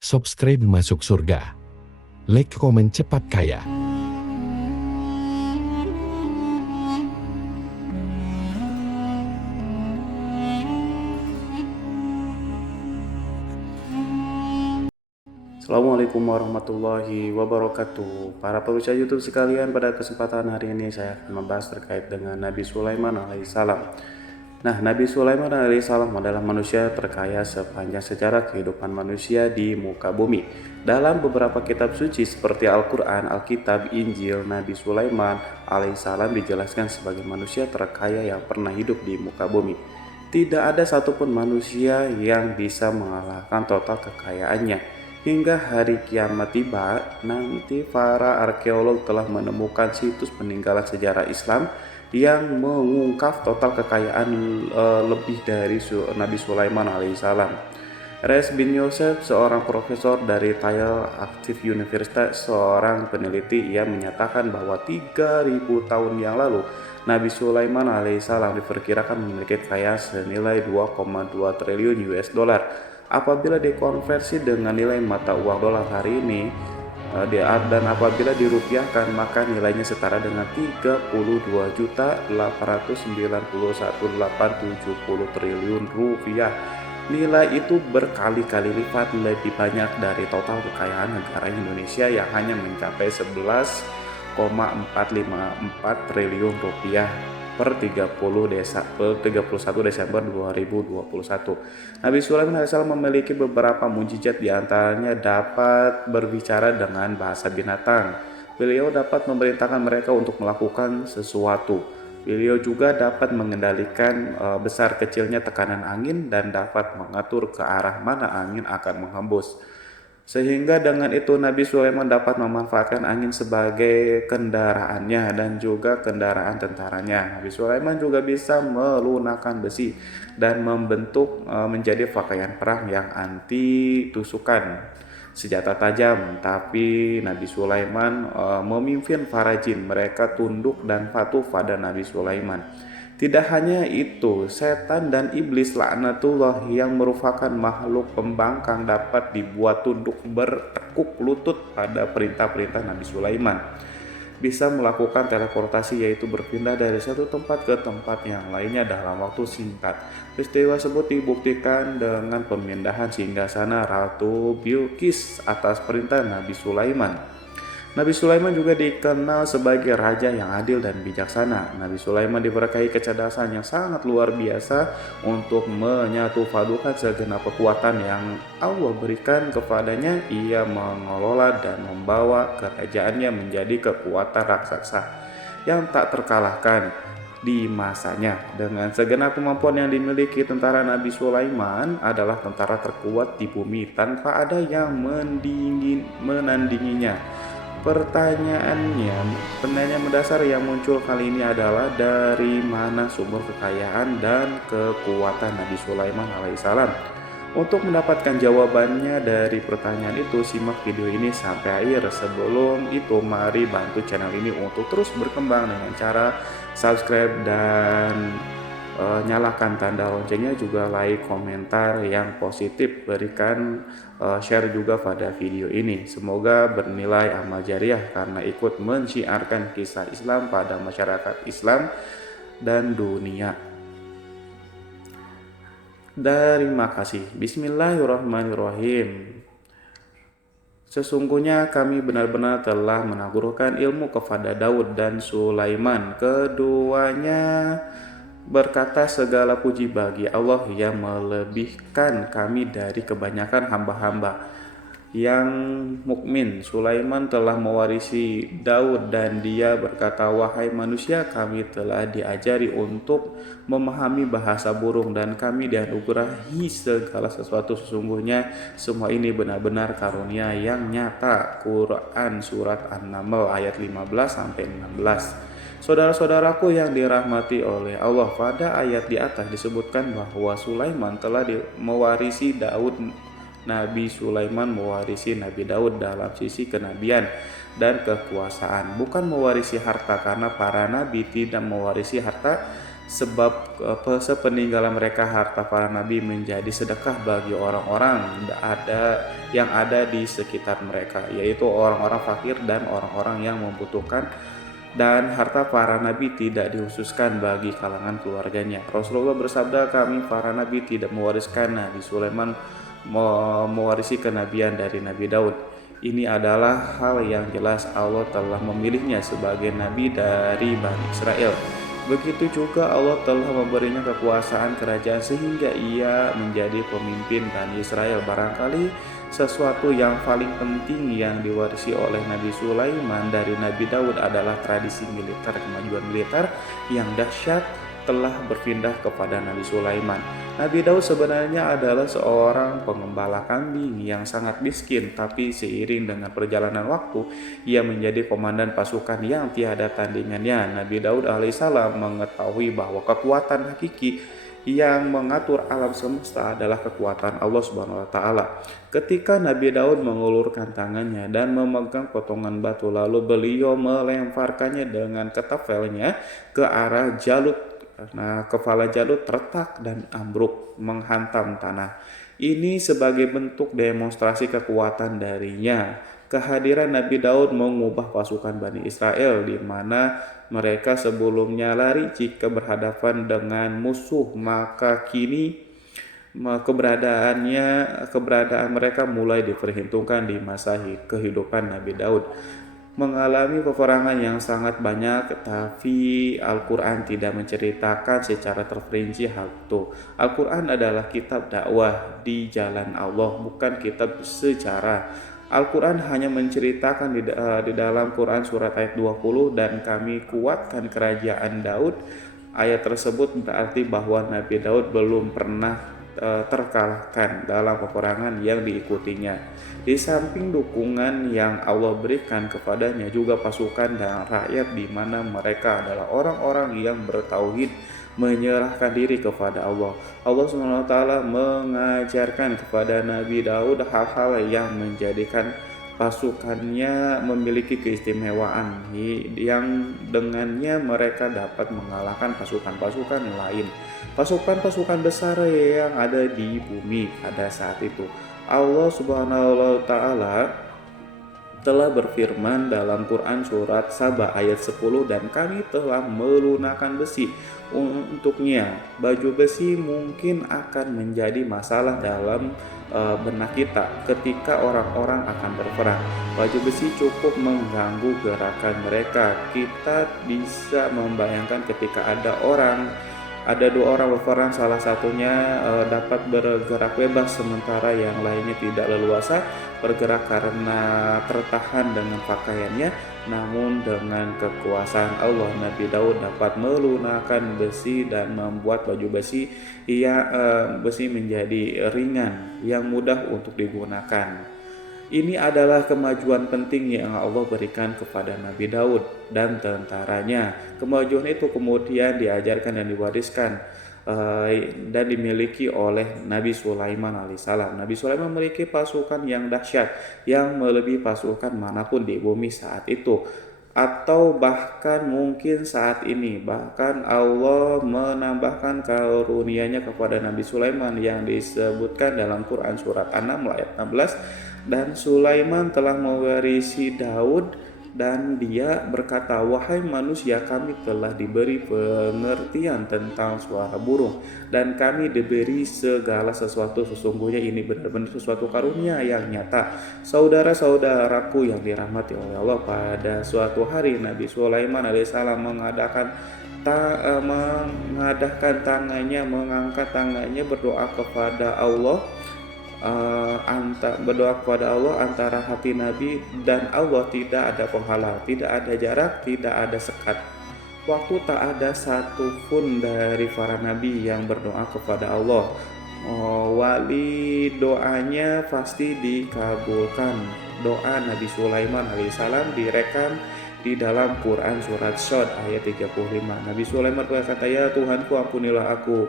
Subscribe masuk surga. Like, komen cepat kaya. Assalamualaikum warahmatullahi wabarakatuh. Para pemirsa YouTube sekalian, pada kesempatan hari ini saya akan membahas terkait dengan Nabi Sulaiman alaihissalam. Nah, Nabi Sulaiman alaihissalam adalah manusia terkaya sepanjang sejarah kehidupan manusia di muka bumi. Dalam beberapa kitab suci seperti Al-Quran, Alkitab, Injil, Nabi Sulaiman alaihissalam dijelaskan sebagai manusia terkaya yang pernah hidup di muka bumi. Tidak ada satupun manusia yang bisa mengalahkan total kekayaannya. Hingga hari kiamat tiba, nanti para arkeolog telah menemukan situs peninggalan sejarah Islam yang mengungkap total kekayaan lebih dari Nabi Sulaiman alaihissalam. Reis bin Yosef, seorang profesor dari Tyre Active University, seorang peneliti, ia menyatakan bahwa 3000 tahun yang lalu Nabi Sulaiman alaihissalam diperkirakan memiliki kekayaan senilai 2,2 triliun US dollar. Apabila dikonversi dengan nilai mata uang dolar hari ini dan apabila dirupiahkan, maka nilainya setara dengan 32.891.870 triliun rupiah. Nilai itu berkali-kali lipat lebih banyak dari total kekayaan negara Indonesia yang hanya mencapai 11,454 triliun rupiah per 31 Desember 2021. Nabi Sulaiman AS memiliki beberapa mukjizat, diantaranya dapat berbicara dengan bahasa binatang. Beliau dapat memerintahkan mereka untuk melakukan sesuatu. Beliau juga dapat mengendalikan besar kecilnya tekanan angin dan dapat mengatur ke arah mana angin akan menghembus. Sehingga dengan itu Nabi Sulaiman dapat memanfaatkan angin sebagai kendaraannya dan juga kendaraan tentaranya. Nabi Sulaiman juga bisa melunakkan besi dan membentuk menjadi pakaian perang yang anti tusukan, senjata tajam. Tapi Nabi Sulaiman memimpin para jin, mereka tunduk dan patuh pada Nabi Sulaiman. Tidak hanya itu, setan dan iblis laknatullah yang merupakan makhluk pembangkang dapat dibuat tunduk bertekuk lutut pada perintah-perintah Nabi Sulaiman. Bisa melakukan teleportasi, yaitu berpindah dari satu tempat ke tempat yang lainnya dalam waktu singkat. Peristiwa tersebut dibuktikan dengan pemindahan singgasana Ratu Bilqis atas perintah Nabi Sulaiman. Nabi Sulaiman juga dikenal sebagai raja yang adil dan bijaksana. Nabi Sulaiman diberkahi kecerdasan yang sangat luar biasa untuk menyatupadukan segenap kekuatan yang Allah berikan kepadanya. Ia mengelola dan membawa kerajaannya menjadi kekuatan raksasa yang tak terkalahkan di masanya. Dengan segenap kemampuan yang dimiliki, tentara Nabi Sulaiman adalah tentara terkuat di bumi tanpa ada yang menandinginya. Pertanyaan mendasar yang muncul kali ini adalah dari mana sumber kekayaan dan kekuatan Nabi Sulaiman alaihissalam? Untuk mendapatkan jawabannya dari pertanyaan itu, simak video ini sampai akhir. Sebelum itu, mari bantu channel ini untuk terus berkembang dengan cara subscribe dan nyalakan tanda loncengnya, juga like, komentar yang positif, berikan share juga pada video ini. Semoga bernilai amal jariah karena ikut mensiarkan kisah Islam pada masyarakat Islam dan dunia. Terima kasih. Bismillahirrahmanirrahim. Sesungguhnya kami benar-benar telah menaburkan ilmu kepada Daud dan Sulaiman. Keduanya berkata, segala puji bagi Allah yang melebihkan kami dari kebanyakan hamba-hamba yang mukmin. Sulaiman telah mewarisi Daud dan dia berkata, wahai manusia, kami telah diajari untuk memahami bahasa burung dan kami dianugerahi segala sesuatu. Sesungguhnya semua ini benar-benar karunia yang nyata. Quran Surat An-Naml ayat 15-16. Saudara-saudaraku yang dirahmati oleh Allah, pada ayat di atas disebutkan bahwa Sulaiman telah mewarisi Daud. Nabi Sulaiman mewarisi Nabi Daud dalam sisi kenabian dan kekuasaan, bukan mewarisi harta, karena para nabi tidak mewarisi harta sebab sepeninggalan mereka harta para nabi menjadi sedekah bagi orang-orang yang ada di sekitar mereka, yaitu orang-orang fakir dan orang-orang yang membutuhkan, dan harta para nabi tidak dikhususkan bagi kalangan keluarganya. Rasulullah bersabda, kami para nabi tidak mewariskan Nabi Sulaiman mewarisi kenabian dari Nabi Daud. Ini adalah hal yang jelas Allah telah memilihnya sebagai nabi dari Bani Israel. Begitu juga Allah telah memberinya kekuasaan kerajaan sehingga ia menjadi pemimpin Bani Israel. Barangkali sesuatu yang paling penting yang diwarisi oleh Nabi Sulaiman dari Nabi Daud adalah tradisi militer. Kemajuan militer yang dahsyat telah berpindah kepada Nabi Sulaiman. Nabi Daud sebenarnya adalah seorang pengembala kambing yang sangat miskin, tapi seiring dengan perjalanan waktu, ia menjadi komandan pasukan yang tiada tandingannya. Nabi Daud alaihissalam mengetahui bahwa kekuatan hakiki yang mengatur alam semesta adalah kekuatan Allah Subhanahu wa taala. Ketika Nabi Daud mengulurkan tangannya dan memegang potongan batu, lalu beliau melemparkannya dengan ketapelnya ke arah Jalut. Nah, kepala Jalut retak dan ambruk menghantam tanah. Ini sebagai bentuk demonstrasi kekuatan darinya. Kehadiran Nabi Daud mengubah pasukan Bani Israel di mana mereka sebelumnya lari jika berhadapan dengan musuh, maka kini keberadaan mereka mulai diperhitungkan di masa kehidupan Nabi Daud. Mengalami peperangan yang sangat banyak, tapi Al-Quran tidak menceritakan secara terperinci hal itu. Al-Quran adalah kitab dakwah di jalan Allah, bukan kitab sejarah. Al-Quran hanya menceritakan di dalam Quran surat ayat 20, dan kami kuatkan kerajaan Daud. Ayat tersebut berarti bahwa Nabi Daud belum pernah terkalahkan dalam peperangan yang diikutinya. Di samping dukungan yang Allah berikan kepadanya, juga pasukan dan rakyat di mana mereka adalah orang-orang yang bertauhid, menyerahkan diri kepada Allah. Allah SWT mengajarkan kepada Nabi Daud hal-hal yang menjadikan pasukannya memiliki keistimewaan yang dengannya mereka dapat mengalahkan pasukan-pasukan lain, pasukan-pasukan besar yang ada di bumi pada saat itu. Allah Subhanahu wa taala telah berfirman dalam Quran surat Saba ayat 10, dan kami telah melunakkan besi untuknya. Baju besi mungkin akan menjadi masalah dalam benak kita ketika orang-orang akan berperang. Baju besi cukup mengganggu gerakan mereka. Kita bisa membayangkan ketika ada dua orang berperang, salah satunya dapat bergerak bebas sementara yang lainnya tidak leluasa bergerak karena tertahan dengan pakaiannya. Namun dengan kekuasaan Allah, Nabi Daud dapat melunakkan besi dan membuat baju besi menjadi ringan yang mudah untuk digunakan. Ini adalah kemajuan penting yang Allah berikan kepada Nabi Daud dan tentaranya. Kemajuan itu kemudian diajarkan dan diwariskan dan dimiliki oleh Nabi Sulaiman alaihissalam. Nabi Sulaiman memiliki pasukan yang dahsyat yang melebihi pasukan manapun di bumi saat itu, atau bahkan mungkin saat ini. Bahkan Allah menambahkan karunia-Nya kepada Nabi Sulaiman yang disebutkan dalam Quran surat An-Naml ayat 16. Dan Sulaiman telah mewarisi Daud, dan dia berkata, wahai manusia, kami telah diberi pengertian tentang suara burung, dan kami diberi segala sesuatu. Sesungguhnya ini benar-benar sesuatu karunia yang nyata. Saudara-saudaraku yang dirahmati oleh Allah, pada suatu hari Nabi Sulaiman alaihissalam mengangkat tangannya berdoa kepada Allah. Berdoa kepada Allah antara hati Nabi dan Allah tidak ada penghalang, tidak ada jarak, tidak ada sekat. Waktu tak ada satu pun dari para nabi yang berdoa kepada Allah. Wali doanya pasti dikabulkan. Doa Nabi Sulaiman alaihissalam direkam di dalam Quran surat Shad ayat 35. Nabi Sulaiman berkata, ya Tuhanku, ampunilah aku,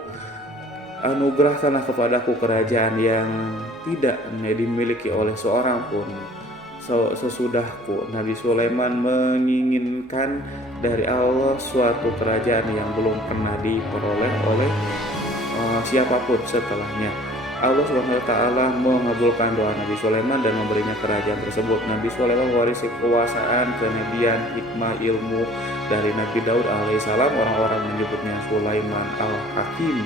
anugerahkanlah kepadaku kerajaan yang tidak dimiliki oleh seorang pun, Sesudahku, Nabi Sulaiman menginginkan dari Allah suatu kerajaan yang belum pernah diperoleh oleh siapapun setelahnya. Allah Subhanahu wa taala mengabulkan doa Nabi Sulaiman dan memberinya kerajaan tersebut. Nabi Sulaiman mewarisi kekuasaan, kenabian, hikmah, ilmu dari Nabi Daud alaihissalam. Orang-orang menyebutnya Sulaiman al-Hakim,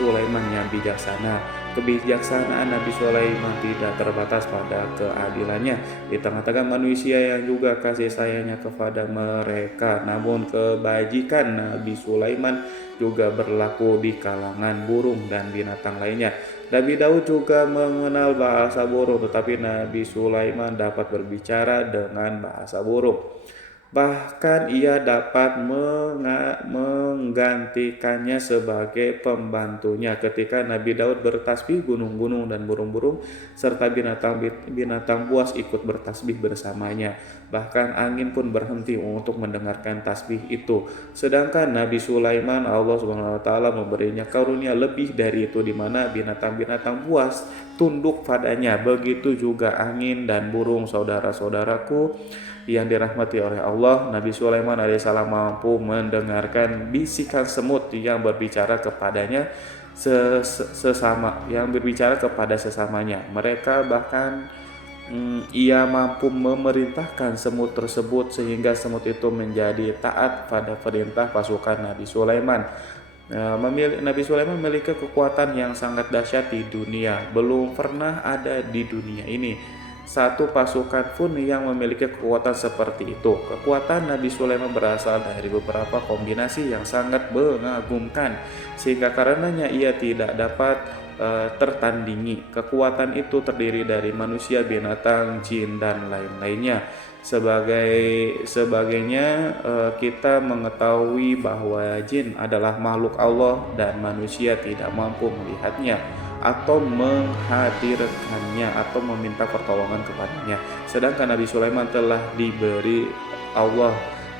Sulaiman yang bijaksana. Kebijaksanaan Nabi Sulaiman tidak terbatas pada keadilannya di tengah-tengah manusia yang juga kasih sayangnya kepada mereka. Namun kebajikan Nabi Sulaiman juga berlaku di kalangan burung dan binatang lainnya. Nabi Daud juga mengenal bahasa burung, tetapi Nabi Sulaiman dapat berbicara dengan bahasa burung. Bahkan ia dapat menggantikannya sebagai pembantunya ketika Nabi Daud bertasbih, gunung-gunung dan burung-burung serta binatang buas ikut bertasbih bersamanya. Bahkan angin pun berhenti untuk mendengarkan tasbih itu. Sedangkan Nabi Sulaiman, Allah Subhanahu wa taala memberinya karunia lebih dari itu, di mana binatang-binatang buas tunduk padanya. Begitu juga angin dan burung. Saudara-saudaraku yang dirahmati oleh Allah, Nabi Sulaiman alaihissalam mampu mendengarkan bisikan semut yang berbicara kepadanya kepada sesamanya. Mereka bahkan ia mampu memerintahkan semut tersebut sehingga semut itu menjadi taat pada perintah pasukan Nabi Sulaiman. Nabi Sulaiman memiliki kekuatan yang sangat dahsyat di dunia. Belum pernah ada di dunia ini satu pasukan pun yang memiliki kekuatan seperti itu. Kekuatan Nabi Sulaiman berasal dari beberapa kombinasi yang sangat mengagumkan, sehingga karenanya ia tidak dapat tertandingi. Kekuatan itu terdiri dari manusia, binatang, jin, dan lain-lainnya. Sebagainya kita mengetahui bahwa jin adalah makhluk Allah dan manusia tidak mampu melihatnya atau menghadirkannya atau meminta pertolongan kepadanya. Sedangkan Nabi Sulaiman telah diberi Allah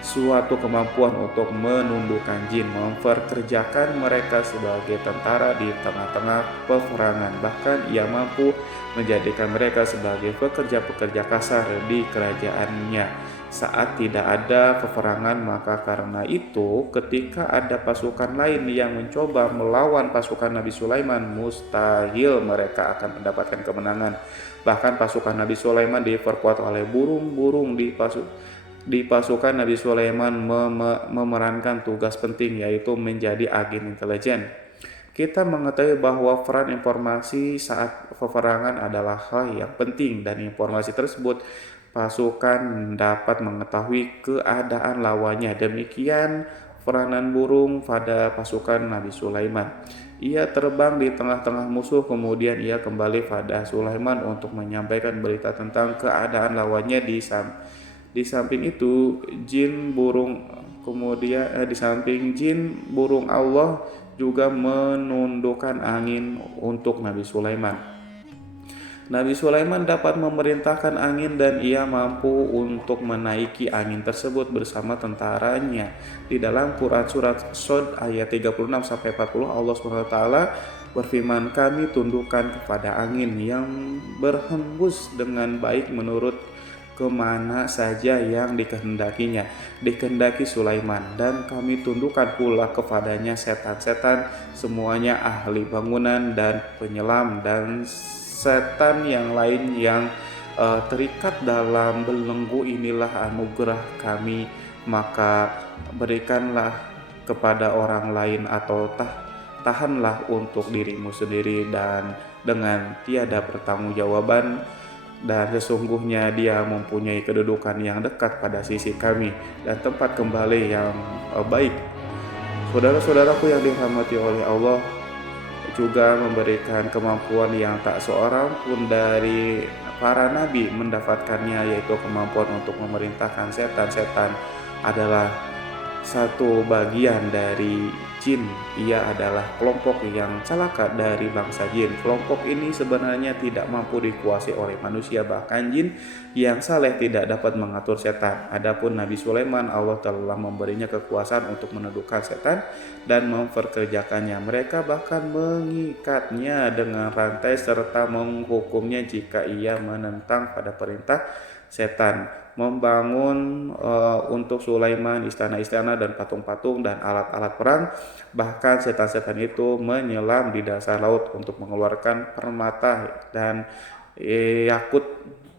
suatu kemampuan untuk menundukkan jin, memperkerjakan mereka sebagai tentara di tengah-tengah peperangan. Bahkan ia mampu menjadikan mereka sebagai pekerja-pekerja kasar di kerajaannya saat tidak ada peperangan. Maka karena itu ketika ada pasukan lain yang mencoba melawan pasukan Nabi Sulaiman, mustahil mereka akan mendapatkan kemenangan. Bahkan pasukan Nabi Sulaiman diperkuat oleh burung-burung. Di pasukan Nabi Sulaiman memerankan tugas penting, yaitu menjadi agen intelijen. Kita mengetahui bahwa peran informasi saat peperangan adalah hal yang penting, dan informasi tersebut pasukan dapat mengetahui keadaan lawannya. Demikian peranan burung pada pasukan Nabi Sulaiman. Ia terbang di tengah-tengah musuh, kemudian ia kembali pada Sulaiman untuk menyampaikan berita tentang keadaan lawannya. Di samping itu, di samping jin, burung Allah juga menundukkan angin untuk Nabi Sulaiman. Nabi Sulaiman dapat memerintahkan angin dan ia mampu untuk menaiki angin tersebut bersama tentaranya. Di dalam Quran surat Shad ayat 36-40 Allah SWT berfirman, "Kami tundukkan kepada angin yang berhembus dengan baik menurut kemana saja yang dikehendaki Sulaiman, dan kami tundukkan pula kepadanya setan-setan, semuanya ahli bangunan dan penyelam, dan setan yang lain yang terikat dalam belenggu. Inilah anugerah kami, maka berikanlah kepada orang lain atau tahanlah untuk dirimu sendiri dan dengan tiada pertanggungjawaban, dan sesungguhnya dia mempunyai kedudukan yang dekat pada sisi kami dan tempat kembali yang baik." Saudara-saudaraku yang dirahmati oleh Allah juga memberikan kemampuan yang tak seorang pun dari para nabi mendapatkannya, yaitu kemampuan untuk memerintahkan setan. Setan adalah satu bagian dari jin. Ia adalah kelompok yang celaka dari bangsa jin. Kelompok ini sebenarnya tidak mampu dikuasai oleh manusia, bahkan jin yang saleh tidak dapat mengatur setan. Adapun Nabi Sulaiman, Allah telah memberinya kekuasaan untuk menundukkan setan dan memperkerjakannya. Mereka bahkan mengikatnya dengan rantai serta menghukumnya jika ia menentang pada perintah setan. Membangun untuk Sulaiman istana-istana dan patung-patung dan alat-alat perang. Bahkan setan-setan itu menyelam di dasar laut untuk mengeluarkan permata dan yakut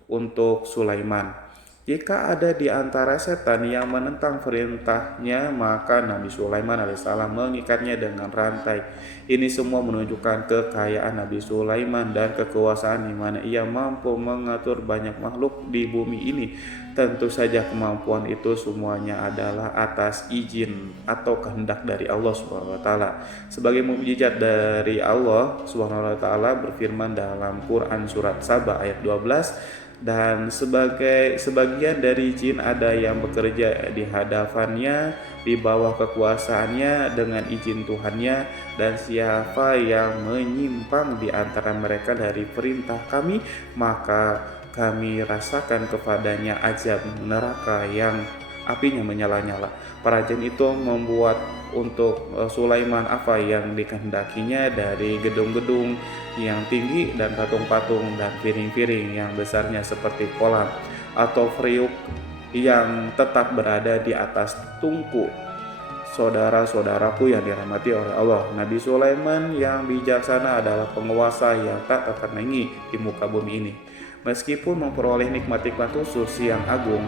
untuk Sulaiman. Jika ada di antara setan yang menentang perintahnya, maka Nabi Sulaiman alaihissalam mengikatnya dengan rantai. Ini semua menunjukkan kekayaan Nabi Sulaiman dan kekuasaan di mana ia mampu mengatur banyak makhluk di bumi ini. Tentu saja kemampuan itu semuanya adalah atas izin atau kehendak dari Allah Subhanahu wa taala. Sebagai mukjizat dari Allah Subhanahu wa taala berfirman dalam Quran surat Saba ayat 12, dan sebagian dari jin ada yang bekerja di hadapannya di bawah kekuasaannya dengan izin Tuhannya, dan siapa yang menyimpang di antara mereka dari perintah kami, maka kami rasakan kepadanya azab neraka yang apinya menyala-nyala. Para jin itu membuat untuk Sulaiman apa yang dikehendakinya dari gedung-gedung yang tinggi dan patung-patung dan piring-piring yang besarnya seperti kolam atau periuk yang tetap berada di atas tungku. Saudara-saudaraku yang dirahmati oleh Allah, Nabi Sulaiman yang bijaksana adalah penguasa yang tak tertandingi di muka bumi ini. Meskipun memperoleh nikmat-nikmat khusus yang agung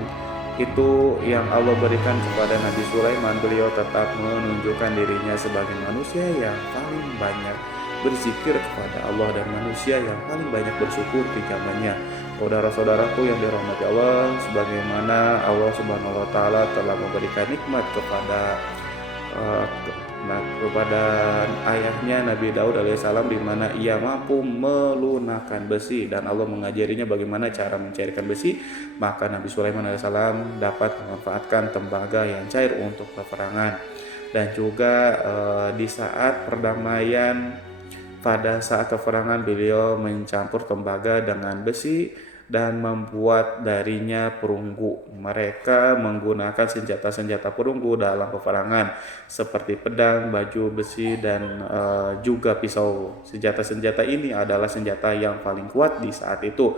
itu yang Allah berikan kepada Nabi Sulaiman, beliau tetap menunjukkan dirinya sebagai manusia yang paling banyak berzikir kepada Allah dan manusia yang paling banyak bersyukur di zamannya. Saudara-saudaraku yang dirahmati Allah, sebagaimana Allah Subhanahu wa taala telah memberikan nikmat kepada ayahnya Nabi Daud alaihissalam, di mana ia mampu melunakkan besi dan Allah mengajarinya bagaimana cara mencairkan besi, maka Nabi Sulaiman alaihissalam dapat memanfaatkan tembaga yang cair untuk peperangan. Dan juga di saat perdamaian, pada saat peperangan beliau mencampur tembaga dengan besi dan membuat darinya perunggu. Mereka menggunakan senjata-senjata perunggu dalam peperangan seperti pedang, baju besi, dan juga pisau. Senjata-senjata ini adalah senjata yang paling kuat di saat itu.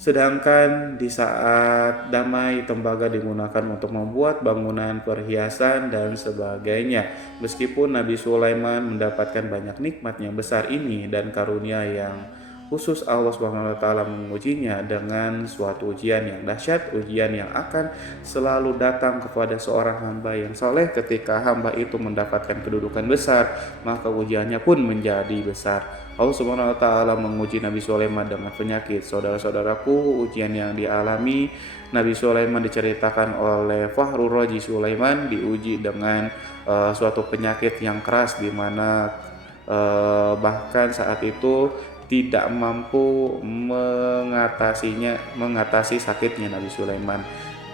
Sedangkan di saat damai, tembaga digunakan untuk membuat bangunan, perhiasan, dan sebagainya. Meskipun Nabi Sulaiman mendapatkan banyak nikmat yang besar ini dan karunia yang khusus, Allah Subhanahu wa taala mengujinya dengan suatu ujian yang dahsyat, ujian yang akan selalu datang kepada seorang hamba yang soleh. Ketika hamba itu mendapatkan kedudukan besar, maka ujiannya pun menjadi besar. Allah Subhanahu wa taala menguji Nabi Sulaiman dengan penyakit. Saudara-saudaraku, ujian yang dialami Nabi Sulaiman diceritakan oleh Fakhrur Razi Sulaiman, diuji dengan suatu penyakit yang keras, di mana bahkan saat itu tidak mampu mengatasi sakitnya Nabi Sulaiman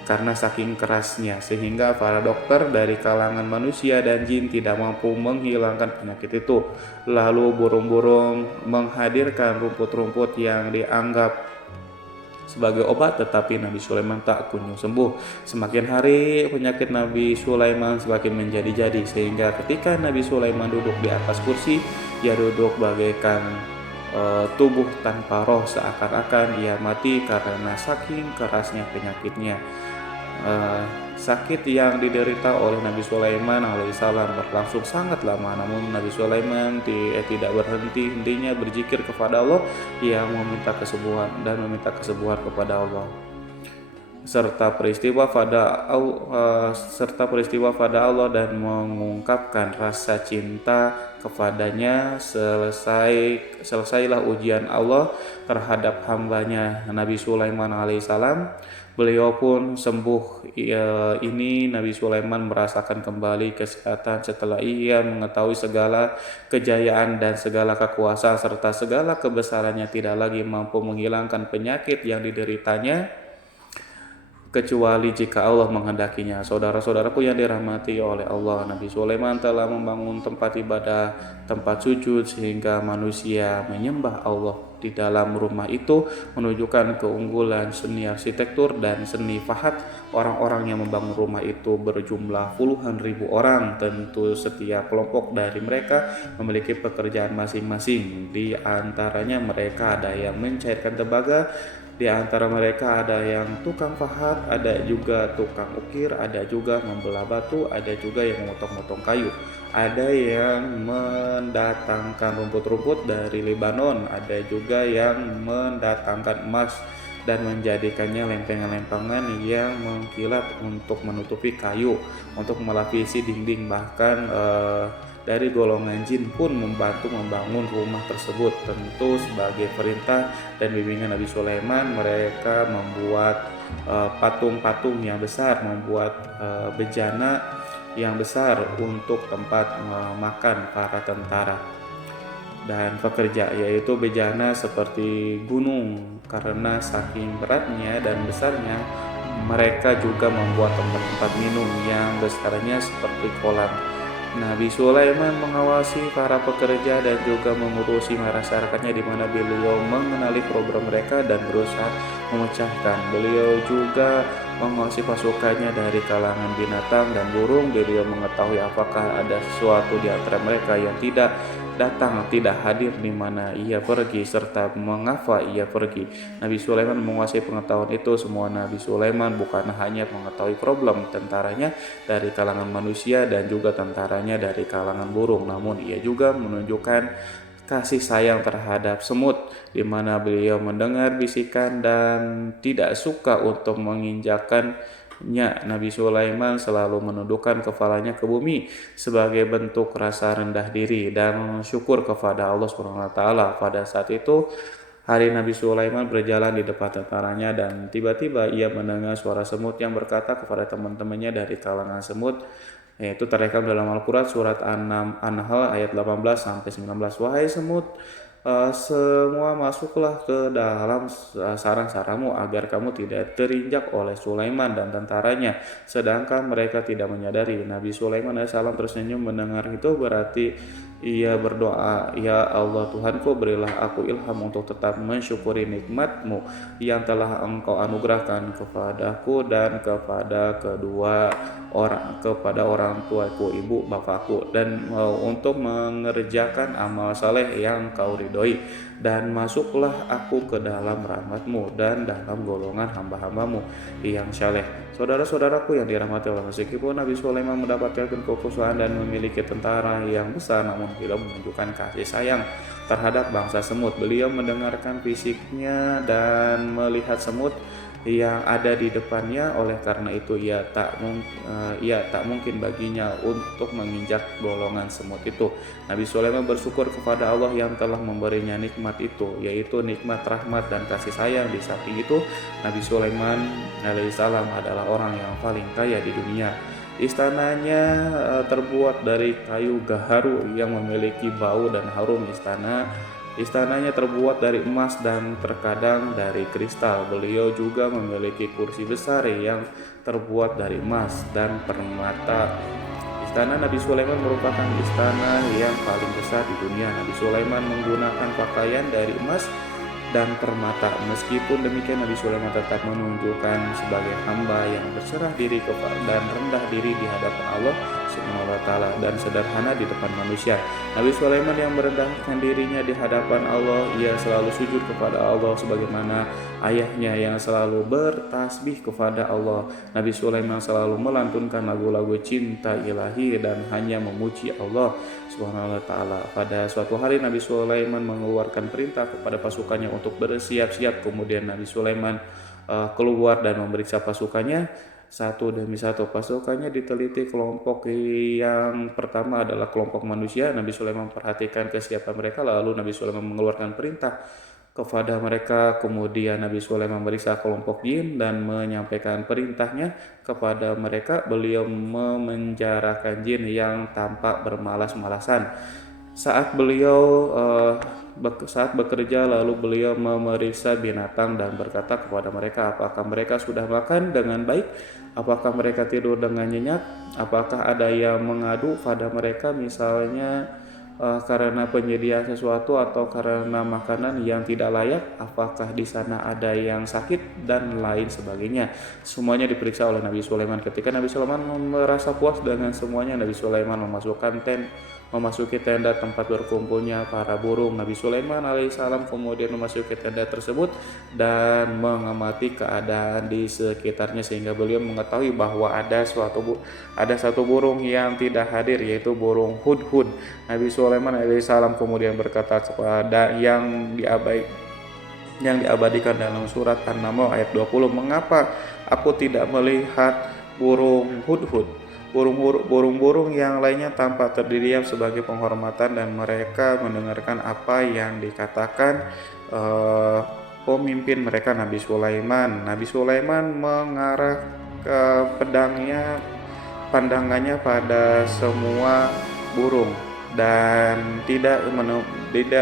karena saking kerasnya, sehingga para dokter dari kalangan manusia dan jin tidak mampu menghilangkan penyakit itu. Lalu burung-burung menghadirkan rumput-rumput yang dianggap sebagai obat, tetapi Nabi Sulaiman tak kunjung sembuh. Semakin hari penyakit Nabi Sulaiman semakin menjadi-jadi, sehingga ketika Nabi Sulaiman duduk di atas kursi, ia duduk bagaikan tubuh tanpa roh, seakan-akan ia mati karena saking kerasnya penyakitnya. Sakit yang diderita oleh Nabi Sulaiman alaihissalam berlangsung sangat lama, namun Nabi Sulaiman tidak berhenti-hentinya berzikir kepada Allah yang meminta kesembuhan kepada Allah, serta peristiwa pada Allah dan mengungkapkan rasa cinta kepadanya. Selesailah ujian Allah terhadap hambanya Nabi Sulaiman alaihissalam. Beliau pun sembuh. Ini Nabi Sulaiman merasakan kembali kesehatan setelah ia mengetahui segala kejayaan dan segala kekuasaan serta segala kebesarannya tidak lagi mampu menghilangkan penyakit yang dideritanya. kecuali jika Allah menghendakinya. Saudara-saudaraku yang dirahmati oleh Allah, Nabi Sulaiman telah membangun tempat ibadah, tempat sujud sehingga manusia menyembah Allah di dalam rumah itu, menunjukkan keunggulan seni arsitektur dan seni fahat. Orang-orang yang membangun rumah itu berjumlah puluhan ribu orang. Tentu setiap kelompok dari mereka memiliki pekerjaan masing-masing. Di antaranya mereka ada yang mencairkan tembaga, di antara mereka ada yang tukang pahat, ada juga tukang ukir, ada juga membelah batu, ada juga yang memotong-motong kayu, ada yang mendatangkan rumput-rumput dari Lebanon, ada juga yang mendatangkan emas dan menjadikannya lempengan-lempengan yang mengkilat untuk menutupi kayu, untuk melapisi dinding. Bahkan dari golongan jin pun membantu membangun rumah tersebut. Tentu sebagai perintah dan bimbingan Nabi Sulaiman, mereka membuat patung-patung yang besar, membuat bejana yang besar untuk tempat makan para tentara dan pekerja, yaitu bejana seperti gunung. Karena saking beratnya dan besarnya, mereka juga membuat tempat-tempat minum yang besarnya seperti kolam. Nabi Sulaiman mengawasi para pekerja dan juga mengurusi masyarakatnya, di mana beliau mengenali program mereka dan berusaha memecahkan. Beliau juga mengawasi pasukannya dari kalangan binatang dan burung. Beliau mengetahui apakah ada sesuatu di antara mereka yang tidak datang, tidak hadir, di mana ia pergi, serta mengapa ia pergi. Nabi Sulaiman menguasai pengetahuan itu. Semua Nabi Sulaiman bukan hanya mengetahui problem tentaranya dari kalangan manusia dan juga tentaranya dari kalangan burung, namun ia juga menunjukkan kasih sayang terhadap semut, di mana beliau mendengar bisikan dan tidak suka untuk menginjakkan. Nabi Sulaiman selalu menundukkan kepalanya ke bumi sebagai bentuk rasa rendah diri dan syukur kepada Allah Subhanahu wa taala. Pada saat itu, hari Nabi Sulaiman berjalan di depan tentaranya dan tiba-tiba ia mendengar suara semut yang berkata kepada teman-temannya dari kalangan semut, yaitu terrekam dalam Al-Quran surat An-Nahl ayat 18 sampai 19. Wahai semut, semua masuklah ke dalam sarang-sarangmu agar kamu tidak terinjak oleh Sulaiman dan tentaranya, sedangkan mereka tidak menyadari. Nabi Sulaiman alaihissalam tersenyum mendengar itu, berarti ia berdoa, ya Allah Tuhanku, berilah aku ilham untuk tetap mensyukuri nikmat-Mu yang telah Engkau anugerahkan kepadaku dan kepada orang tuaku, ibu bapakku, dan untuk mengerjakan amal saleh yang Kau ridhoi, dan masuklah aku ke dalam rahmat-Mu dan dalam golongan hamba-hamba-Mu yang saleh. Saudara-saudaraku yang dirahmati Allah, meskipun Nabi Sulaiman mendapatkan kekuasaan dan memiliki tentara yang besar, namun beliau menunjukkan kasih sayang terhadap bangsa semut. Beliau mendengarkan fisiknya dan melihat semut yang ada di depannya. Oleh karena itu ia tak mungkin baginya untuk menginjak golongan semut itu. Nabi Sulaiman bersyukur kepada Allah yang telah memberinya nikmat itu, yaitu nikmat rahmat dan kasih sayang. Di samping itu, Nabi Sulaiman alaihissalam adalah orang yang paling kaya di dunia. Istananya terbuat dari kayu gaharu yang memiliki bau dan harum. Istananya terbuat dari emas dan terkadang dari kristal. Beliau juga memiliki kursi besar yang terbuat dari emas dan permata. Istana Nabi Sulaiman merupakan istana yang paling besar di dunia. Nabi Sulaiman menggunakan pakaian dari emas dan permata. Meskipun demikian, Nabi Sulaiman tetap menunjukkan sebagai hamba yang berserah diri dan rendah diri di hadapan Allah Subhanahu wa taala dan sederhana di depan manusia. Nabi Sulaiman yang merendahkan dirinya di hadapan Allah, ia selalu sujud kepada Allah sebagaimana ayahnya yang selalu bertasbih kepada Allah. Nabi Sulaiman selalu melantunkan lagu-lagu cinta ilahi dan hanya memuji Allah Subhanahu wa taala. Pada suatu hari Nabi Sulaiman mengeluarkan perintah kepada pasukannya untuk bersiap-siap. Kemudian Nabi Sulaiman keluar dan memeriksa pasukannya satu demi satu. Pasukannya diteliti. Kelompok yang pertama adalah kelompok manusia. Nabi Sulaiman memperhatikan kesiapan mereka, lalu Nabi Sulaiman mengeluarkan perintah kepada mereka. Kemudian Nabi Sulaiman memeriksa kelompok jin dan menyampaikan perintahnya kepada mereka. Beliau memenjarakan jin yang tampak bermalas-malasan. Saat beliau saat bekerja lalu beliau memeriksa binatang dan berkata kepada mereka, apakah mereka sudah makan dengan baik? Apakah mereka tidur dengan nyenyak? Apakah ada yang mengadu pada mereka misalnya karena penyediaan sesuatu atau karena makanan yang tidak layak? Apakah di sana ada yang sakit dan lain sebagainya? Semuanya diperiksa oleh Nabi Sulaiman. Ketika Nabi Sulaiman merasa puas dengan semuanya, Nabi Sulaiman memasuki tenda tempat berkumpulnya para burung. Nabi Sulaiman alaihissalam kemudian memasuki tenda tersebut dan mengamati keadaan di sekitarnya sehingga beliau mengetahui bahwa ada satu burung yang tidak hadir, yaitu burung hudhud. Nabi Sulaiman alaihissalam kemudian berkata kepada yang diabadikan dalam surat An-Naml ayat 20, mengapa aku tidak melihat burung hudhud? Burung-burung yang lainnya tampak terdiam sebagai penghormatan dan mereka mendengarkan apa yang dikatakan pemimpin mereka Nabi Sulaiman. Nabi Sulaiman mengarah ke pandangannya pada semua burung dan tidak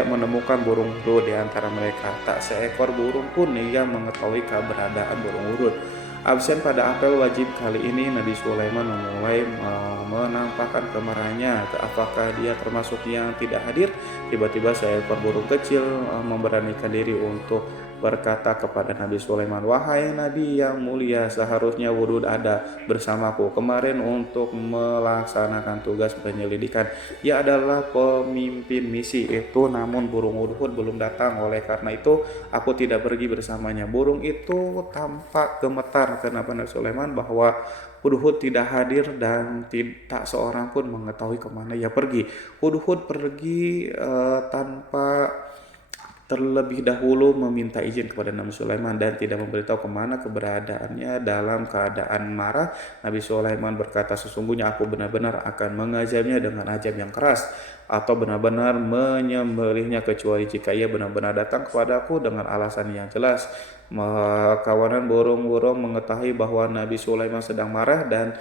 menemukan burung hudhud di antara mereka. Tak seekor burung pun yang mengetahui keberadaan burung hudhud. Absen pada apel wajib kali ini, Nabi Sulaiman memulai menampakkan kemarahannya. Apakah dia termasuk yang tidak hadir? Tiba-tiba seekor burung kecil memberanikan diri untuk berkata kepada Nabi Sulaiman, wahai Nabi yang mulia, seharusnya hudhud ada bersamaku kemarin untuk melaksanakan tugas penyelidikan. Ia adalah pemimpin misi itu, namun burung hudhud belum datang. Oleh karena itu aku tidak pergi bersamanya. Burung itu tampak gemetar karena Nabi Sulaiman bahwa hudhud tidak hadir dan tak seorang pun mengetahui kemana ia pergi. Hudhud pergi tanpa terlebih dahulu meminta izin kepada Nabi Sulaiman dan tidak memberitahu kemana keberadaannya. Dalam keadaan marah, Nabi Sulaiman berkata, sesungguhnya aku benar-benar akan mengazabnya dengan azab yang keras atau benar-benar menyembelihnya kecuali jika ia benar-benar datang kepadaku dengan alasan yang jelas. Kawanan burung-burung mengetahui bahwa Nabi Sulaiman sedang marah dan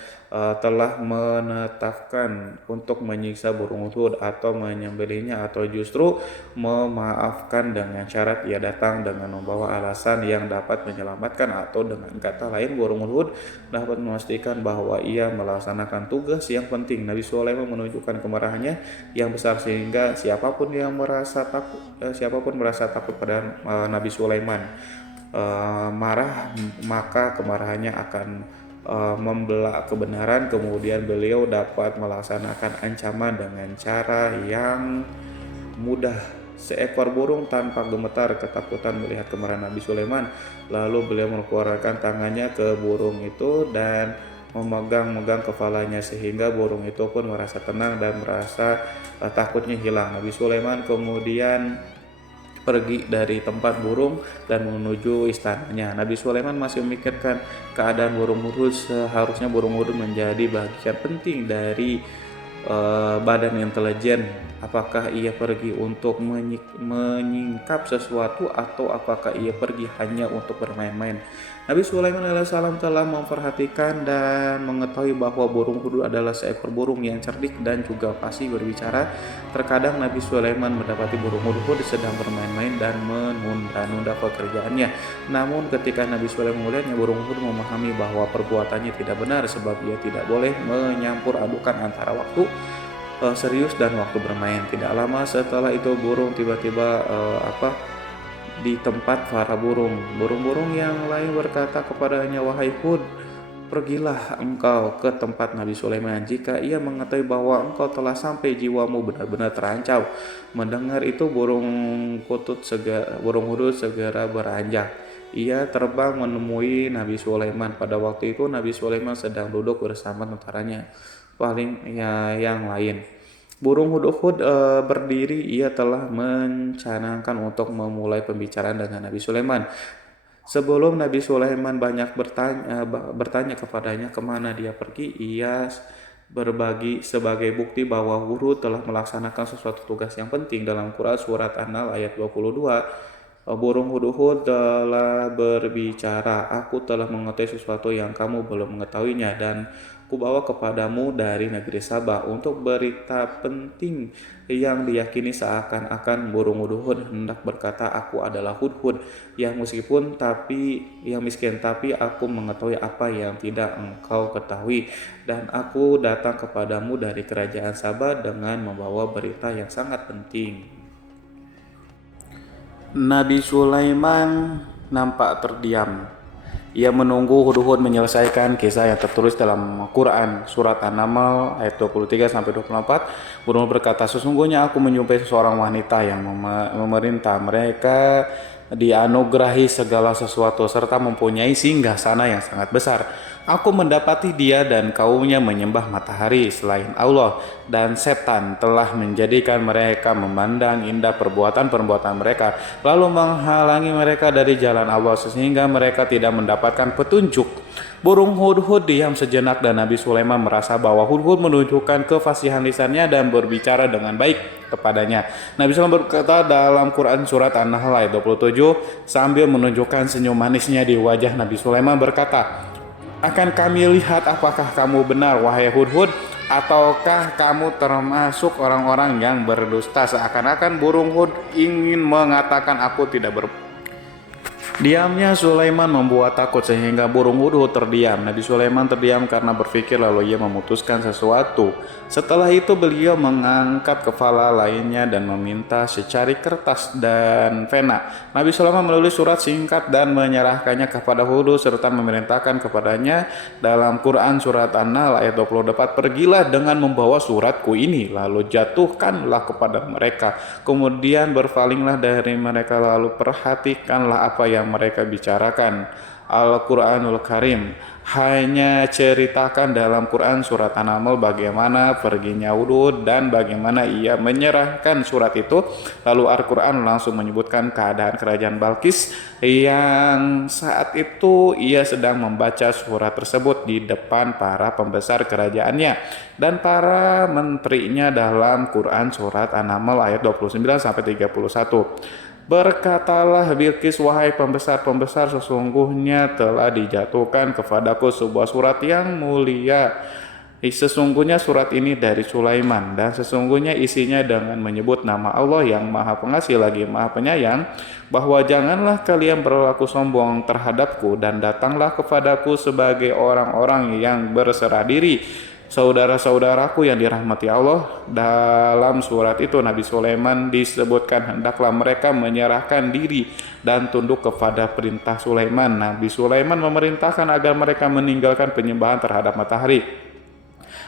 telah menetapkan untuk menyiksa burung hudhud atau menyembelihnya atau justru memaafkan dengan syarat ia datang dengan membawa alasan yang dapat menyelamatkan, atau dengan kata lain burung hudhud dapat memastikan bahwa ia melaksanakan tugas yang penting. Nabi Sulaiman menunjukkan kemarahannya yang besar sehingga siapapun merasa takut pada Nabi Sulaiman marah, maka kemarahannya akan membelak kebenaran. Kemudian beliau dapat melaksanakan ancaman dengan cara yang mudah. Seekor burung tanpa gemetar ketakutan melihat kemarahan Nabi Sulaiman. Lalu beliau mengeluarkan tangannya ke burung itu dan memegang kepalanya sehingga burung itu pun merasa tenang dan merasa takutnya hilang. Nabi Sulaiman kemudian pergi dari tempat burung dan menuju istananya. Nabi Sulaiman masih memikirkan keadaan burung hudhud. Seharusnya burung hudhud menjadi bagian penting dari badan intelijen. Apakah ia pergi untuk menyingkap sesuatu atau apakah ia pergi hanya untuk bermain-main? Nabi Sulaiman alaihissalam telah memperhatikan dan mengetahui bahwa burung hudhud adalah seekor burung yang cerdik dan juga fasih berbicara. Terkadang Nabi Sulaiman mendapati burung hudhud sedang bermain-main dan menunda-nunda pekerjaannya. Namun ketika Nabi Sulaiman melihatnya, burung hudhud memahami bahwa perbuatannya tidak benar sebab ia tidak boleh menyampur adukan antara waktu serius dan waktu bermain. Tidak lama setelah itu burung tiba-tiba di tempat para burung-burung yang lain berkata kepadanya, wahai Hud, pergilah engkau ke tempat Nabi Sulaiman. Jika ia mengetahui bahwa engkau telah sampai, jiwamu benar-benar terancam. Mendengar itu burung hudhud segera beranjak. Ia terbang menemui Nabi Sulaiman. Pada waktu itu Nabi Sulaiman sedang duduk bersama tentaranya yang lain. Burung hudhud berdiri. Ia telah mencanangkan untuk memulai pembicaraan dengan Nabi Sulaiman. Sebelum Nabi Sulaiman banyak bertanya kepadanya kemana dia pergi, ia berbagi sebagai bukti bahwa hudhud telah melaksanakan sesuatu tugas yang penting. Dalam Quran surat An-Nahl ayat 22, Burung hudhud telah berbicara, aku telah mengetahui sesuatu yang kamu belum mengetahuinya, dan kubawa kepadamu dari negeri Sabah untuk berita penting yang diyakini seakan-akan burung hudhud hendak berkata, aku adalah hudhud yang yang miskin, tapi aku mengetahui apa yang tidak engkau ketahui, dan aku datang kepadamu dari kerajaan Sabah dengan membawa berita yang sangat penting. Nabi Sulaiman nampak terdiam. Ia menunggu hudhud menyelesaikan kisah yang tertulis dalam Quran surat An-Naml ayat 23 sampai 24. Hudhud berkata, sesungguhnya aku menjumpai seorang wanita yang memerintah mereka dianugerahi segala sesuatu serta mempunyai singgasana yang sangat besar. Aku mendapati dia dan kaumnya menyembah matahari selain Allah, dan setan telah menjadikan mereka memandang indah perbuatan-perbuatan mereka, lalu menghalangi mereka dari jalan Allah sehingga mereka tidak mendapatkan petunjuk. Burung hudhud diam sejenak dan Nabi Sulaiman merasa bahwa hudhud menunjukkan kefasihan lisannya dan berbicara dengan baik kepadanya. Nabi Sulaiman berkata dalam Quran surat An-Nahl ayat 27 sambil menunjukkan senyum manisnya di wajah Nabi Sulaiman berkata, akan kami lihat apakah kamu benar wahai hudhud, ataukah kamu termasuk orang-orang yang berdusta. Seakan-akan burung hud ingin mengatakan aku tidak Diamnya Sulaiman membuat takut sehingga burung hudhud terdiam. Nabi Sulaiman terdiam karena berpikir, lalu ia memutuskan sesuatu. Setelah itu beliau mengangkat kepala lainnya dan meminta secari kertas dan pena. Nabi Sulaiman menulis surat singkat dan menyerahkannya kepada hudhud serta memerintahkan kepadanya dalam Quran surat An-Nahl ayat 24, pergilah dengan membawa suratku ini, lalu jatuhkanlah kepada mereka, kemudian berpalinglah dari mereka, lalu perhatikanlah apa yang mereka bicarakan. Al-Quranul Karim hanya ceritakan dalam Quran surat An-Naml bagaimana perginya hudhud dan bagaimana ia menyerahkan surat itu. Lalu Al-Quran langsung menyebutkan keadaan kerajaan Balkis yang saat itu ia sedang membaca surat tersebut di depan para pembesar kerajaannya dan para menterinya dalam Quran surat An-Naml ayat 29 sampai 31. Berkatalah Bilqis, wahai pembesar-pembesar, sesungguhnya telah dijatuhkan kepadaku sebuah surat yang mulia. Sesungguhnya surat ini dari Sulaiman, dan sesungguhnya isinya dengan menyebut nama Allah yang Maha Pengasih lagi Maha Penyayang, bahwa janganlah kalian berlaku sombong terhadapku dan datanglah kepadaku sebagai orang-orang yang berserah diri. Saudara-saudaraku yang dirahmati Allah, dalam surat itu Nabi Sulaiman disebutkan hendaklah mereka menyerahkan diri dan tunduk kepada perintah Sulaiman. Nabi Sulaiman memerintahkan agar mereka meninggalkan penyembahan terhadap matahari.